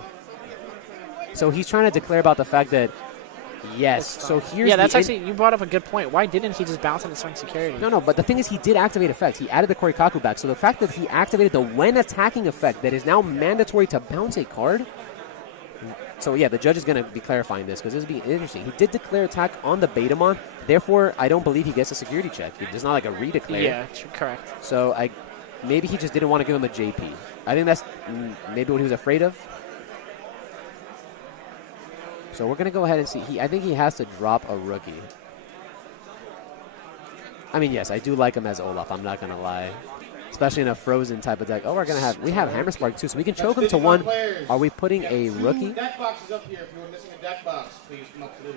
So he's trying to declare about the fact that yes. So here's that's actually, you brought up a good point. Why didn't he just bounce into swing security? No, but the thing is, he did activate effect. He added the Korikaku back. So the fact that he activated the when attacking effect that is now mandatory to bounce a card. So yeah, the judge is going to be clarifying this because this will be interesting. He did declare attack on the Betamon. Therefore, I don't believe he gets a security check. It's not like a redeclare. Yeah, correct. So maybe he just didn't want to give him a JP. I think that's maybe what he was afraid of. So we're going to go ahead and see. I think he has to drop a rookie. I mean, yes, I do like him as Olaf. I'm not going to lie. Especially in a frozen type of deck. Oh, we have Hammer Spark too, so we can choke him to 1. Players. Are we putting a rookie? Deck boxes up here. If you're missing a deck box, please come up to the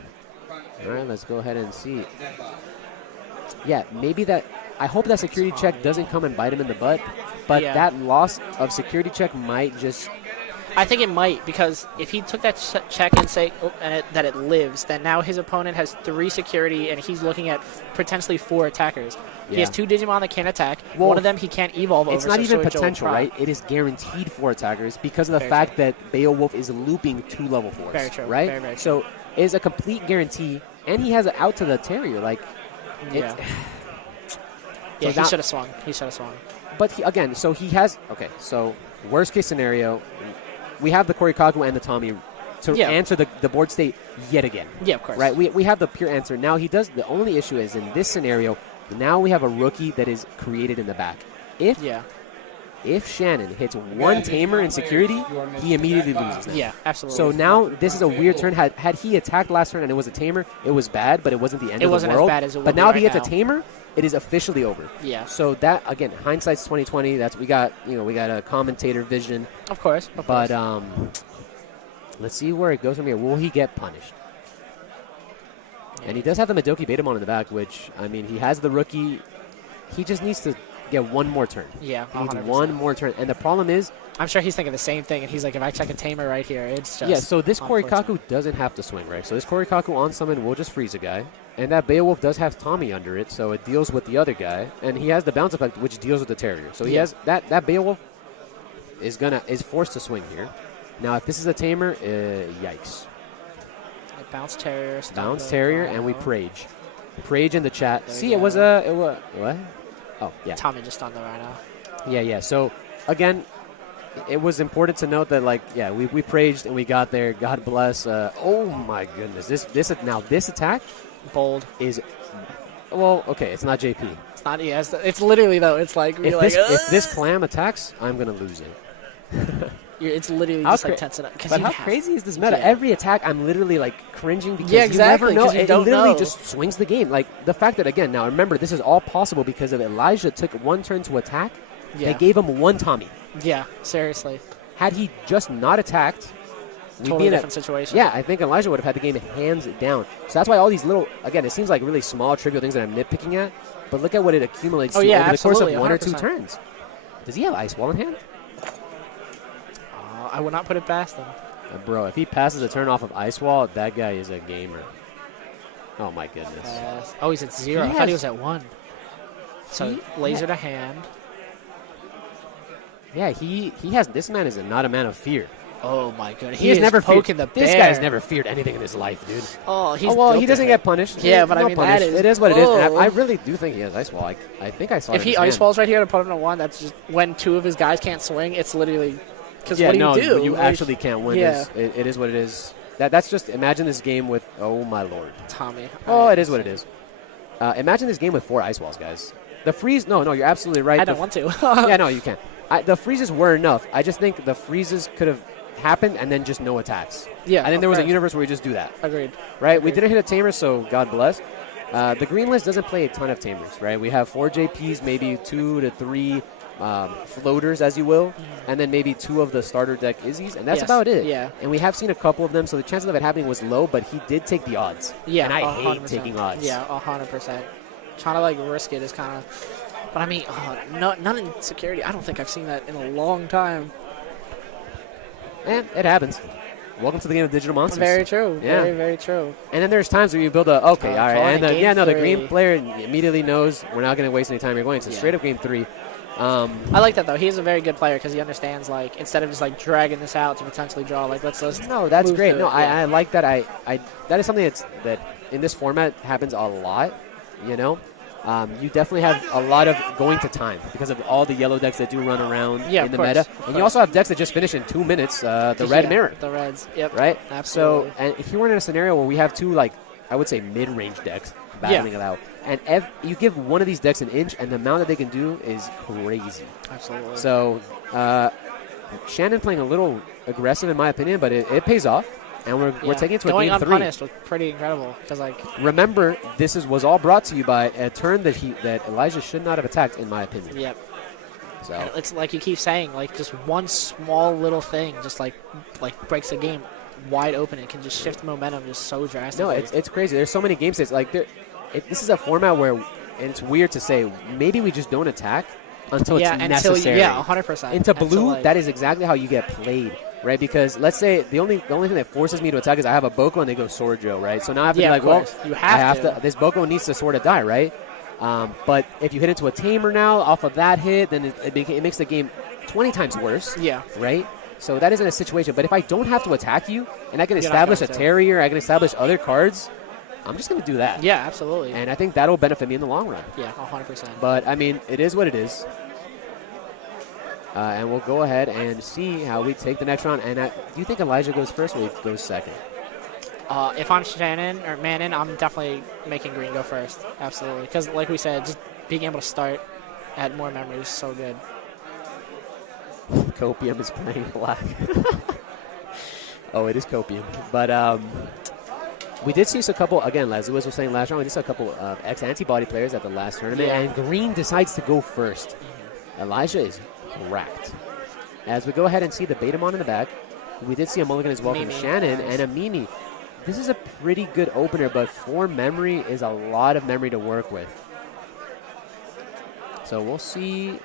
front. All right, let's go ahead and see. Yeah, maybe that. I hope that security check doesn't come and bite him in the butt, but that loss of security check might just. I think it might, because if he took that check and say that it lives, then now his opponent has 3 security and he's looking at potentially 4 attackers. Yeah. He has 2 Digimon that can attack. Well, one of them he can't evolve over. It's not even potential, right? It is guaranteed 4 attackers because of the fact that Beowulf is looping 2 level 4s. Very true. Right? Very, very true. So it is a complete guarantee, and he has it out to the Terrier. Yeah, he should have swung. But he has. Okay, so worst case scenario. We have the Korikaku and the Tommy to answer the board state yet again. Yeah, of course. Right? We have the pure answer. Now he does. The only issue is in this scenario, now we have a rookie that is created in the back. If Shannon hits 1 tamer in security, he immediately loses. Yeah, absolutely. So now this is a weird turn. Had he attacked last turn and it was a tamer, it was bad, but it wasn't the end of the world. It wasn't as bad as it would But now if he right hits a tamer, it is officially over. Yeah. So that, again, hindsight's 2020. That's we got a commentator vision. Of course. But let's see where it goes from here. Will he get punished? And he does have the Madoki Betamon in the back, which, I mean, he has the rookie. He just needs to get one more turn. Yeah, he needs one more turn. And the problem is, I'm sure he's thinking the same thing, and he's like, if I check a tamer right here, it's just... Yeah, so this Korikaku doesn't have to swing, right? So this Korikaku on summon will just freeze a guy. And that Beowulf does have Tommy under it, so it deals with the other guy. And he has the bounce effect, which deals with the Terrier. So he has... That Beowulf is forced to swing here. Now, if this is a tamer, yikes. Bounce Terrier. Bounce Terrier, and we Prage. Prage in the chat. See, it was a... What? Oh, yeah. Tommy just on the Rhino. Yeah. So, again... It was important to note that, like, yeah, we praged and we got there. God bless. Oh my goodness, this attack, bold is, well, okay, it's not JP. It's not. Yeah, it's literally though. It's like if this clam attacks, I'm gonna lose it. It's literally just like tense it up. But how crazy is this meta? Yeah. Every attack, I'm literally like cringing because exactly, you never know. It literally just swings the game. Like the fact that again, now remember, this is all possible because of Elijah took one turn to attack. Yeah. They gave him one Tommy. Yeah, seriously. Had he just not attacked, we'd be in a different situation. Yeah, I think Elijah would have had the game hands down. So that's why all these little, again, it seems like really small, trivial things that I'm nitpicking at, but look at what it accumulates to over the course of 1 or 2 turns. Does he have Ice Wall in hand? I would not put it past him. Bro, if he passes a turn off of Ice Wall, that guy is a gamer. Oh, my goodness. Oh, he's at 0. I thought he was at 1. So, laser to hand. Yeah, he has. This man is not a man of fear. Oh my goodness, he has never poking the bear. This guy's never feared anything in his life, dude. Oh, he doesn't get punished. Yeah, but I mean that is. It is what it is. And I really do think he has Ice Wall. I think I saw. If he Ice Walls right here to put him to 1, that's just when 2 of his guys can't swing. It's literally because what do you do? You actually can't win. Yeah. It is what it is. That's just imagine this game with my lord Tommy. Oh, it is what it is. Imagine this game with 4 Ice Walls, guys. The freeze. No, you're absolutely right. I don't want to. Yeah, no, you can't. The freezes were enough. I just think the freezes could have happened and then just no attacks. Yeah. I think there was a universe where we just do that. Agreed. Right? Agreed. We didn't hit a tamer, so God bless. The green list doesn't play a ton of tamers, right? We have 4 JPs, maybe 2 to 3 floaters, as you will, and then maybe 2 of the starter deck Izzies, and that's about it. Yeah. And we have seen a couple of them, so the chances of it happening was low, but he did take the odds. Yeah. And I 100%. hate taking odds. Yeah, 100%. Trying to, like, risk it is kind of... But, I mean, none in security. I don't think I've seen that in a long time. Man, it happens. Welcome to the game of Digital Monsters. Very true. Yeah. Very, very true. And then there's times where you build all right. And the green player immediately knows we're not going to waste any time. You're going. It's a straight up game 3. I like that, though. He's a very good player because he understands, like, instead of just, like, dragging this out to potentially draw, like, let's No, that's great. No, I like that. That is something that in this format happens a lot, you know. You definitely have a lot of going to time because of all the yellow decks that do run around in the meta. And you also have decks that just finish in 2 minutes, the red mirror. The reds, yep. Right? Absolutely. So, and if you weren't in a scenario where we have 2, like, I would say mid-range decks battling it out, and you give one of these decks an inch, and the amount that they can do is crazy. Absolutely. So, Shannon playing a little aggressive, in my opinion, but it pays off. And we're taking it to a game 3. Going unpunished was pretty incredible. Because, like, remember, this was all brought to you by a turn that Elijah should not have attacked, in my opinion. Yep. So and it's like you keep saying, like, just one small little thing just like breaks the game wide open. It can just shift momentum just so drastically. No, it's crazy. There's so many game states. Like, this is a format where, and it's weird to say, maybe we just don't attack until it's necessary. 100%. Into blue, that is exactly how you get played. Right, because let's say the only thing that forces me to attack is I have a Boko and they go Sorjo, right? So now I have to be like, well, you have to. This Boko needs to sort of die, right? But if you hit into a tamer now off of that hit, then it makes the game 20 times worse. Yeah. Right? So that isn't a situation. But if I don't have to attack you and I can establish a Terrier, I can establish other cards, I'm just going to do that. Yeah, absolutely. And I think that'll benefit me in the long run. Yeah, 100%. But, I mean, it is what it is. And we'll go ahead and see how we take the next round. And do you think Elijah goes first or he goes second? If I'm Shannon or Manon, I'm definitely making green go first. Absolutely. Because, like we said, just being able to start at more memories is so good. Copium is playing black. Oh, it is Copium. But we did see a couple, again, as Lewis was saying last round, we did see a couple of ex-antibody players at the last tournament. And green decides to go first. Elijah is racked. As we go ahead and see the Betamon in the back, we did see a mulligan as well from Shannon and a Mimi. this is a pretty good opener, but 4 memory is a lot of memory to work with. So we'll see.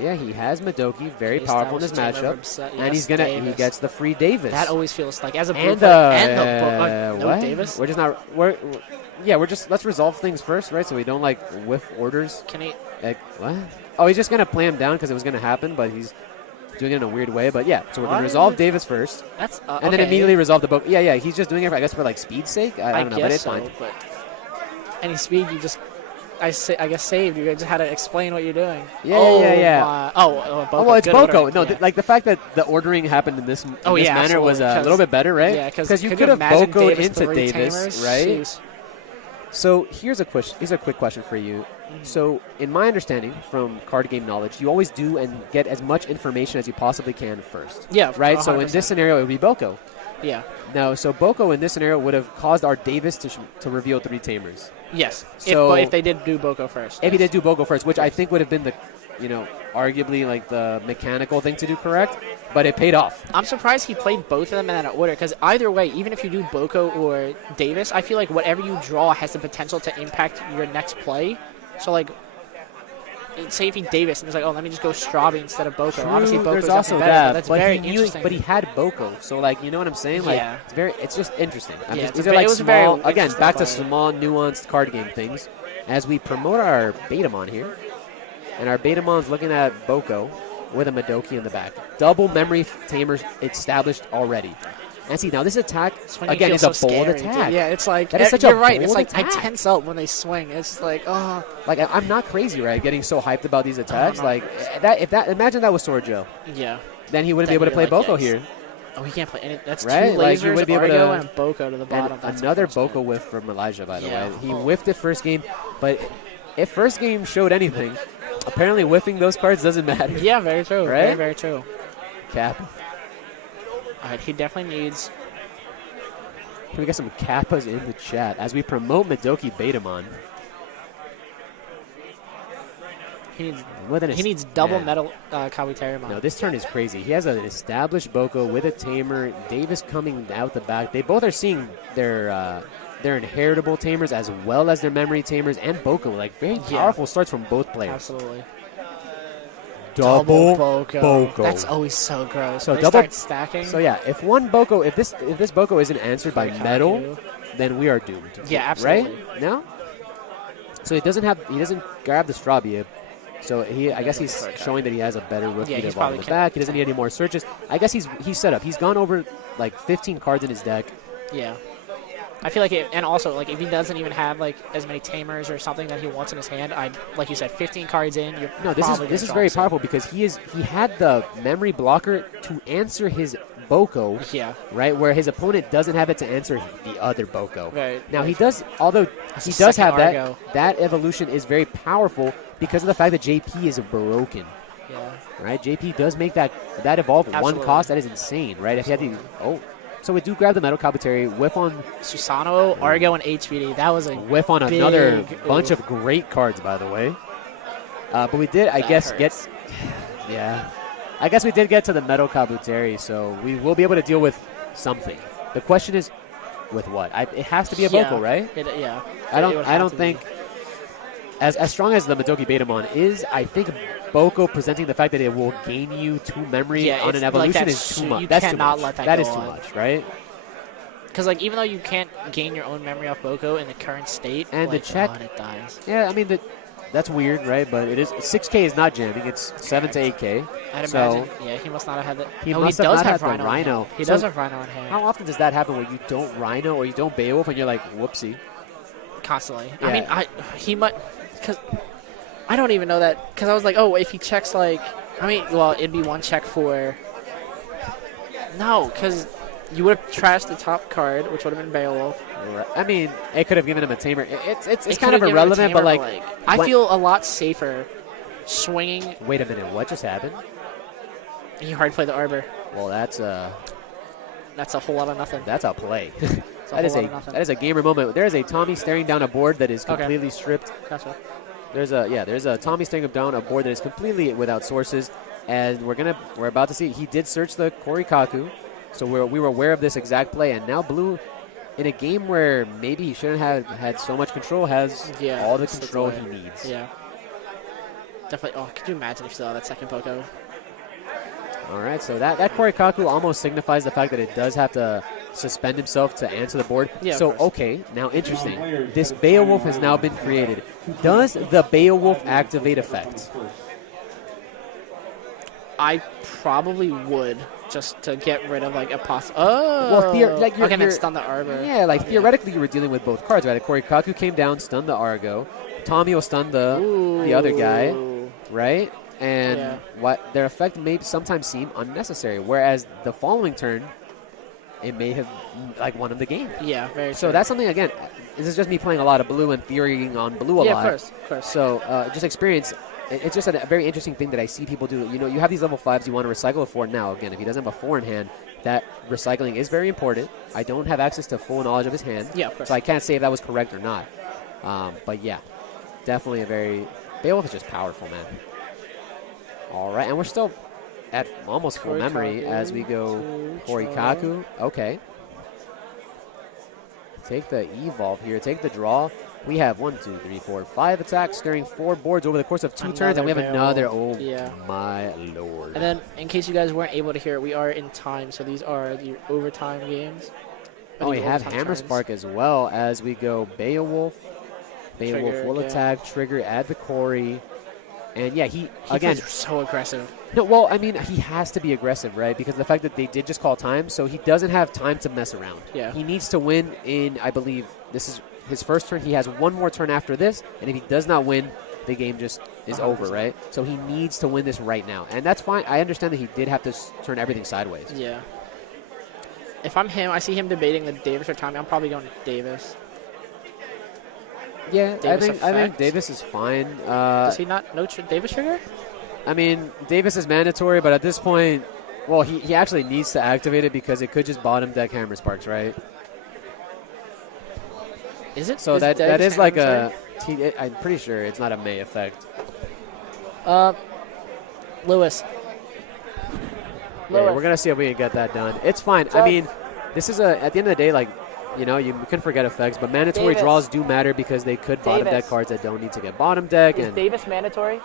Yeah, he has Madoki, very powerful in this matchup, and he gets the free Davis. That always feels like as a and no Davis. We're just not. Let's resolve things first, right? So we don't like whiff orders. Can he? What? Oh, he's just gonna play him down because it was gonna happen, but he's doing it in a weird way. But yeah, so we're gonna resolve Davis first, and then immediately resolve the book. Yeah, he's just doing it, I guess, for like speed's sake. I don't know, but it's fine. But any speed, you just. I guess saved. You just had to explain what you're doing. Yeah. Boko. Well, it's Boko. Ordering. No, like the fact that the ordering happened in this manner was a little bit better, right? Yeah, because you could have Boko into Davis, tamers? right? Jeez. So here's a quick question for you. So in my understanding from card game knowledge, you always do and get as much information as you possibly can first. Yeah, right. 100%. So in this scenario, it would be Boko. Yeah. Now, so Boko in this scenario would have caused our Davis to reveal 3 tamers. Yes. So if they did do Boko first. If he did do Boko first, which I think would have been the, arguably like the mechanical thing to do correct, but it paid off. I'm surprised he played both of them in that order, because either way, even if you do Boko or Davis, I feel like whatever you draw has the potential to impact your next play. So, like, say if he Davis and he's like, oh, let me just go Strabi instead of Boko. True, Obviously, Boko's there's also better, that. That's very interesting. But he had Boko, so like, you know what I'm saying? Like, it's just interesting. These are like small, again, back to small, nuanced card game things. As we promote our Betamon here, and our Betamon's looking at Boko with a Madoki in the back. Double memory tamers established already. And see, now this attack, again, is a bold attack. Dude. Yeah, it's like, that is such you're a right. It's like, attack. I tense up when they swing. It's just like, oh. Like, I'm not crazy, right, getting so hyped about these attacks. Like, imagine that was Sword Joe. Yeah. Then he wouldn't be able to play Boko here. Oh, he can't play any. That's right? 2 like, lasers, Argo, and Boko to the bottom. And another Boko whiff from Elijah, by the way. He whiffed it first game, but if first game showed anything, apparently whiffing those cards doesn't matter. Yeah, very true. Right? Very, very true. Cap. All right, he definitely needs... Can we get some Kappas in the chat as we promote Madoki Betamon? He needs double metal Kabuterimon. No, this turn is crazy. He has an established Boko with a Tamer. Davis coming out the back. They both are seeing their inheritable Tamers as well as their memory Tamers and Boko. Like, very powerful starts from both players. Absolutely. Double Boko. That's always so gross. So they double start stacking. So yeah, if this Boko isn't answered by metal, then we are doomed. Yeah, absolutely. Right? No? So he doesn't grab the Strabia. So I guess he's showing that he has a better rookie to ball in the back. He doesn't need any more searches. I guess he's set up. He's gone over like 15 cards in his deck. Yeah. I feel like and also like if he doesn't even have like as many tamers or something that he wants in his hand, like you said, 15 cards in. This is very powerful because he had the memory blocker to answer his Boko. Yeah. Right, where his opponent doesn't have it to answer the other Boko. Right. Now he does, although he does have that. That evolution is very powerful because of the fact that JP is broken. Yeah. Right. JP does make that evolve at 1 cost. That is insane. Right. If he had to. So we do grab the Metal Kabuterimon, whiff on Susanoo, Argo, and HBD. That was a whiff on another bunch of great cards, by the way. But we did, I guess, I guess we did get to the Metal Kabuterimon, so we will be able to deal with something. The question is, with what? It has to be a Boko, right? I don't think. As strong as the Madoki Betamon is, I think Boko presenting the fact that it will gain you 2 memory on an evolution is too much. That's too much. That is too much, right? Because like even though you can't gain your own memory off Boko in the current state, and like, the check, it dies. Yeah, I mean that's weird, right? But it is 6K is not jamming. It's 7 to 8K. I'd imagine. Yeah, he must not have had that. He does have Rhino. He does have Rhino in hand. How often does that happen where you don't Rhino or you don't Beowulf and you're like, whoopsie? Constantly. Yeah. I mean, he might. Because I don't even know that. Because I was like, oh, if he checks like, it'd be 1 check for. No, because you would have trashed the top card, which would have been Beowulf. I mean, it could have given him a tamer. It's kind of irrelevant, but like I feel a lot safer swinging. Wait a minute, what just happened? He hard played the Arbor. Well, that's a whole lot of nothing. That's a play. That is a gamer moment. There is a Tommy staring down a board that is completely stripped. Gotcha. There's a Tommy staring down a board that is completely without sources, and we're about to see. He did search the Korikaku, so we were aware of this exact play, and now Blue in a game where maybe he shouldn't have had so much control, has all the control he needs. Yeah. Definitely. Oh, could you imagine if you saw that second Poco? All right, so that Korikaku almost signifies the fact that it does have to suspend himself to answer the board. Yeah, so, okay, now interesting. This Beowulf has now been created. Does the Beowulf activate effect? I probably would, just to get rid of like a possible. Oh, well, like okay, then stun the Argo. Yeah, like theoretically you were dealing with both cards, right? Korikaku came down, stunned the Argo. Tommy will stun the other guy, right? And what their effect may sometimes seem unnecessary, whereas the following turn, it may have like won him the game. Yeah, very true. So that's something, again, this is just me playing a lot of blue and theorying on blue a lot. Yeah, of course. So just experience. It's just a very interesting thing that I see people do. You know, you have these level 5s you want to recycle it for. Now, again, if he doesn't have a 4 in hand, that recycling is very important. I don't have access to full knowledge of his hand. Yeah, of course. So I can't say if that was correct or not. But yeah, definitely a very... Beowulf is just powerful, man. All right, and we're still at almost full memory as we go Korikaku. Okay. Take the evolve here. Take the draw. We have 1, 2, 3, 4, 5 attacks during 4 boards over the course of 2 turns, and we have another. Oh, my lord. And then, in case you guys weren't able to hear it, we are in time, so these are the overtime games. Oh, we have Hammer Spark as well as we go Beowulf. Beowulf will attack, trigger, add the Corey. And yeah, he again so aggressive. No, well, I mean, he has to be aggressive, right? Because the fact that they did just call time, so he doesn't have time to mess around. Yeah. He needs to win in, I believe, this is his first turn. He has one more turn after this, and if he does not win, the game just is 100%. Over, right? So he needs to win this right now, and that's fine. I understand that he did have to turn everything sideways. Yeah. If I'm him, I see him debating the Davis or Tommy. I'm probably going Davis. Yeah, I think Davis is fine. Does he not Davis trigger? I mean, Davis is mandatory, but at this point, well, he actually needs to activate it because it could just bottom deck Hammer Sparks, right? Is it? So that is like I'm pretty sure it's not a May effect. Lewis. Yeah, we're gonna see if we can get that done. It's fine. I mean, this is at the end of the day, like, you know, you can forget effects, but mandatory draws do matter because they could bottom deck cards that don't need to get bottom deck. Is Davis mandatory?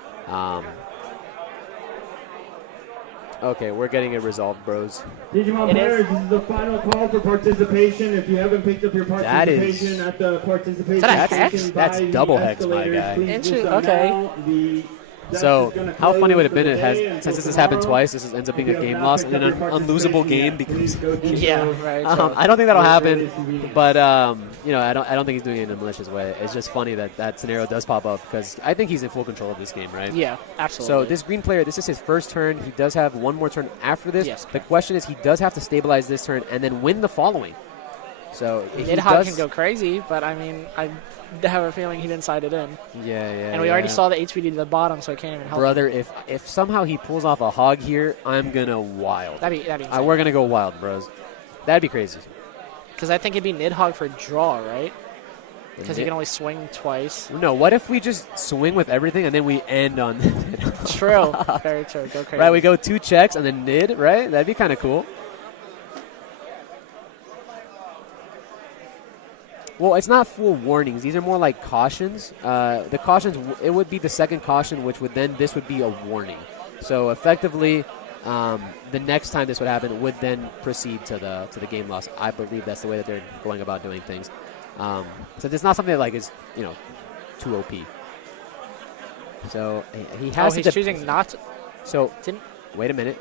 Okay, we're getting it resolved, bros. Digimon players, this is the final call for participation. If you haven't picked up your participation at the participation, that's double hex, my guy. Okay. So how funny would it have been since this has happened twice, this ends up being a game loss and an unlosable game because right. I don't think that'll happen, but you know, I don't think he's doing it in a malicious way. It's just funny that scenario does pop up because I think he's in full control of this game, right? Yeah, absolutely. So this green player, this is his first turn. He does have one more turn after this. Yes. The question is, he does have to stabilize this turn and then win the following. So Nidhogg can go crazy, but I mean, I have a feeling he didn't side it in. Yeah. And we already saw the HPD to the bottom, so I can't even help. Brother, if somehow he pulls off a hog here, I'm gonna wild. That'd be insane. We're gonna go wild, bros. That'd be crazy. Because I think it'd be Nidhogg for draw, right? Because he can only swing twice. No, what if we just swing with everything and then we end on True. Very true. Go crazy. Right, we go 2 checks and then Nid, right? That'd be kind of cool. Well, it's not full warnings. These are more like cautions. The cautions, it would be the second caution, which would then, this would be a warning. So effectively, the next time this would happen would then proceed to the game loss. I believe that's the way that they're going about doing things. So it's not something that like is, you know, too OP. So he has. He's choosing not to. So wait a minute.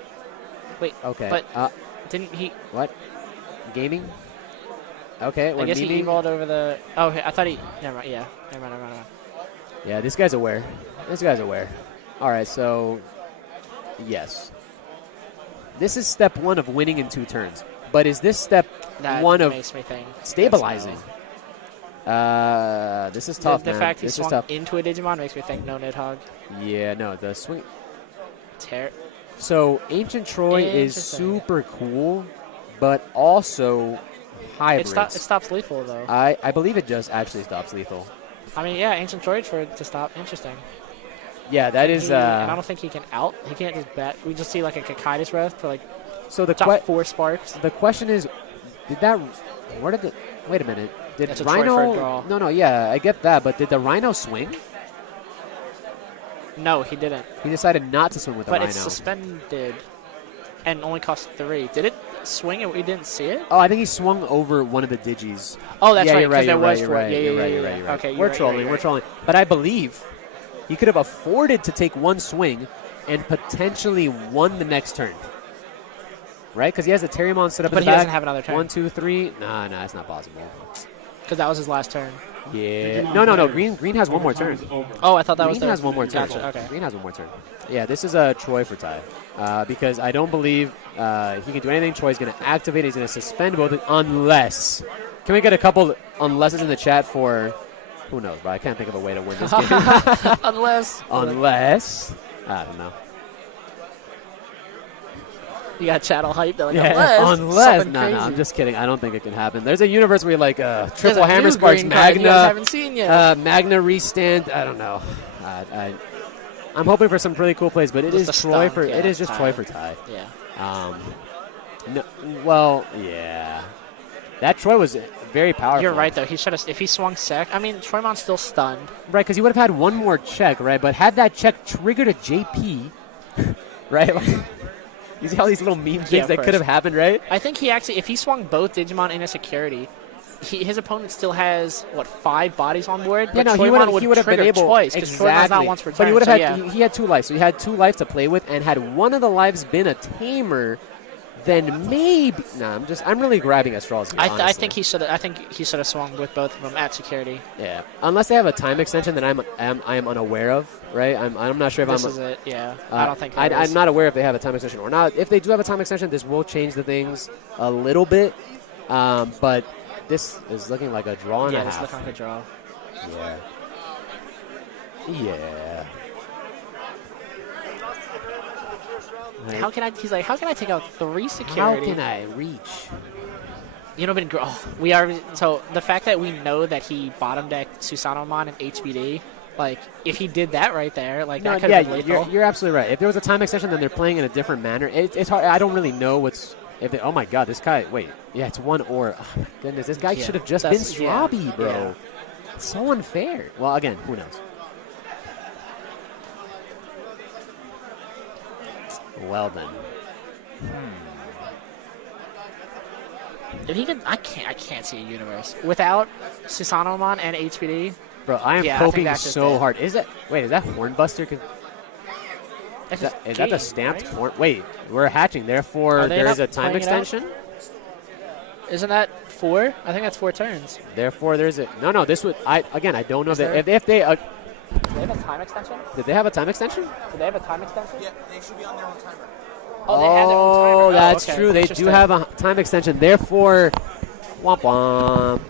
Wait. Okay. But didn't he? What? Gaming. Okay. I guess he evolved over the. Oh, I thought he. Never mind. Yeah. Never mind. Yeah, this guy's aware. All right. So yes, this is step 1 of winning in 2 turns. But is this step 1 of stabilizing? This is tough, man. The fact he swung tough. Into a Digimon makes me think no Nidhogg. Yeah, no, the swing. So Ancient Troy is super cool, but also hybrids. It stops lethal, though. I believe it just actually stops lethal. I mean, yeah, Ancient Troy to stop. Interesting. Yeah, that is. And I don't think he can out. He can't just bat. We just see like a Kakaitis Breath for like. So the 4 sparks. The question is, Did that? Where did the? Wait a minute. Did That's Rhino? No, yeah, I get that, but did the Rhino swing? No, he didn't. He decided not to swing with the Rhino. But it's suspended and only cost 3. Did it swing and we didn't see it? Oh, I think he swung over one of the Digis. Oh, that's right, because there was you're 4. right, you're right. Okay, we're trolling. But I believe he could have afforded to take one swing and potentially won the next turn. Right? Because he has the Terriermon set up in the back. But he doesn't have another turn. 1, 2, 3. Nah, it's not possible. Because that was his last turn. Yeah. No. Green has one more turn. Oh, I thought that was Green has one more turn. Gotcha, okay. Green has one more turn. Yeah, this is a Troy for Ty. Because I don't believe he can do anything. Troy's going to activate. He's going to suspend both unless. Can we get a couple unlesses in the chat for. Who knows, bro? I can't think of a way to win this game. Unless. I don't know. You got chat all hyped. Like, unless. No, I'm just kidding. I don't think it can happen. There's a universe where like triple hammer sparks, Magna. Haven't seen yet. Magna restand. I don't know. I'm hoping for some really cool plays, but it is Troy for. It is just Troy for Ty. Yeah. No, well, yeah. That Troy was very powerful. You're right, though. He should have. If he swung sec, I mean, Troymon's still stunned. Right, because he would have had one more check, right? But had that check triggered a JP, right? Like, you see all these little meme things that could have happened, right? I think he actually, if he swung both Digimon into security, his opponent still has 5 bodies on board. Yeah, no, he would have been able twice because Troymon's not once per turn. But he would have had. He had 2 lives, so he had 2 lives to play with, and had one of the lives been a tamer, then maybe. Nah, I'm really grabbing at straws here, I think he should. I think he should have swung with both of them at security. Yeah, unless they have a time extension that I am unaware of. Right, I'm not sure if this is it. Yeah, I don't think. I'm not aware if they have a time extension or not. If they do have a time extension, this will change the things a little bit. But this is looking like a draw and a half. Yeah, it's looking like a draw. Yeah. How can I? He's like, how can I take out 3 security? How can I reach? You know, we are. So the fact that we know that he bottom decked Susanomon and HBD. Like, if he did that right there, like, that could have been lethal. You're absolutely right. If there was a time extension, then they're playing in a different manner. It's hard. I don't really know what's. Oh, my God, this guy. Wait. Yeah, it's 1 or. Oh, my goodness. This guy should have just been Straubby, bro. Yeah. It's so unfair. Well, again, who knows? Well, then. If he can. I can't see a universe. Without Susanomon and HBD. Bro, I am poking so hard. Is that Hornbuster? Is that the stamped horn? Wait, we're hatching. Therefore, there is a time extension? Isn't that 4? I think that's 4 turns. Therefore, there's a... No, this would... I don't know that... If they... Do they have a time extension? Did they have a time extension? Do they have a time extension? Yeah, they should be on their own timer. Oh, they have their own timer. That's true. They do have a time extension. Therefore... Womp womp.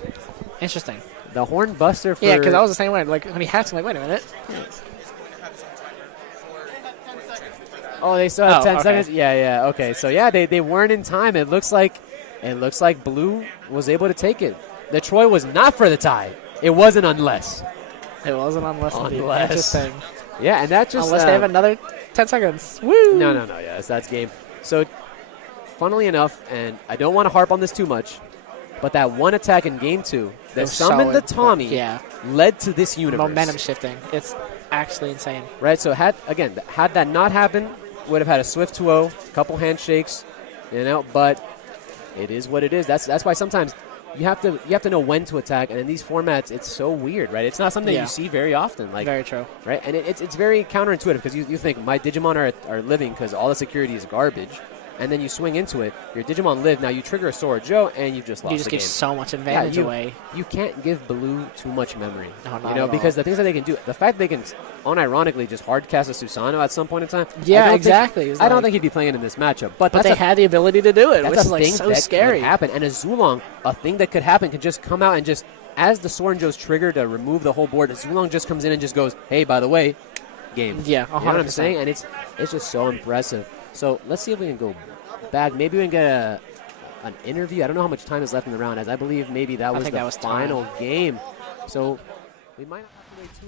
Interesting. The Hornbuster for... Yeah, because I was the same way. Like, when he hatched, I'm like, wait a minute. Oh, they still have 10 seconds? Yeah. Okay, so, yeah, they weren't in time. It looks like Blue was able to take it. The Troy was not for the tie. It wasn't unless. It wasn't unless. Interesting. Yeah, and that just... Unless they have another 10 seconds. Woo! No. Yeah, that's game. So, funnily enough, and I don't want to harp on this too much, but that one attack in Game 2 that summoned the Tommy led to this universe. Momentum shifting. It's actually insane. Right, so had that not happened, would have had a swift 2-0, a couple handshakes, but it is what it is. That's why sometimes you have to know when to attack, and in these formats, it's so weird, right? It's not something you see very often. Like, very true. Right, and it's very counterintuitive because you think my Digimon are living because all the security is garbage. And then you swing into it. Your Digimon live. Now you trigger a Sora Joe, and you've just lost the game. You just give so much advantage away. You can't give Blue too much memory. No, because the things that they can do, the fact that they can unironically just hard cast a Susano at some point in time. Yeah, exactly. I don't think he'd be playing it in this matchup. But they had the ability to do it, which is like so scary. Could happen. And a Zulong, a thing that could happen, could just come out and just, as the Sora Joe's trigger to remove the whole board, Zulong just comes in and just goes, hey, by the way, game. Yeah, 100%. You know what I'm saying? And it's just so impressive. So let's see if we can go back. Maybe we can get an interview. I don't know how much time is left in the round, as I believe maybe that was the final game. So we might have to wait too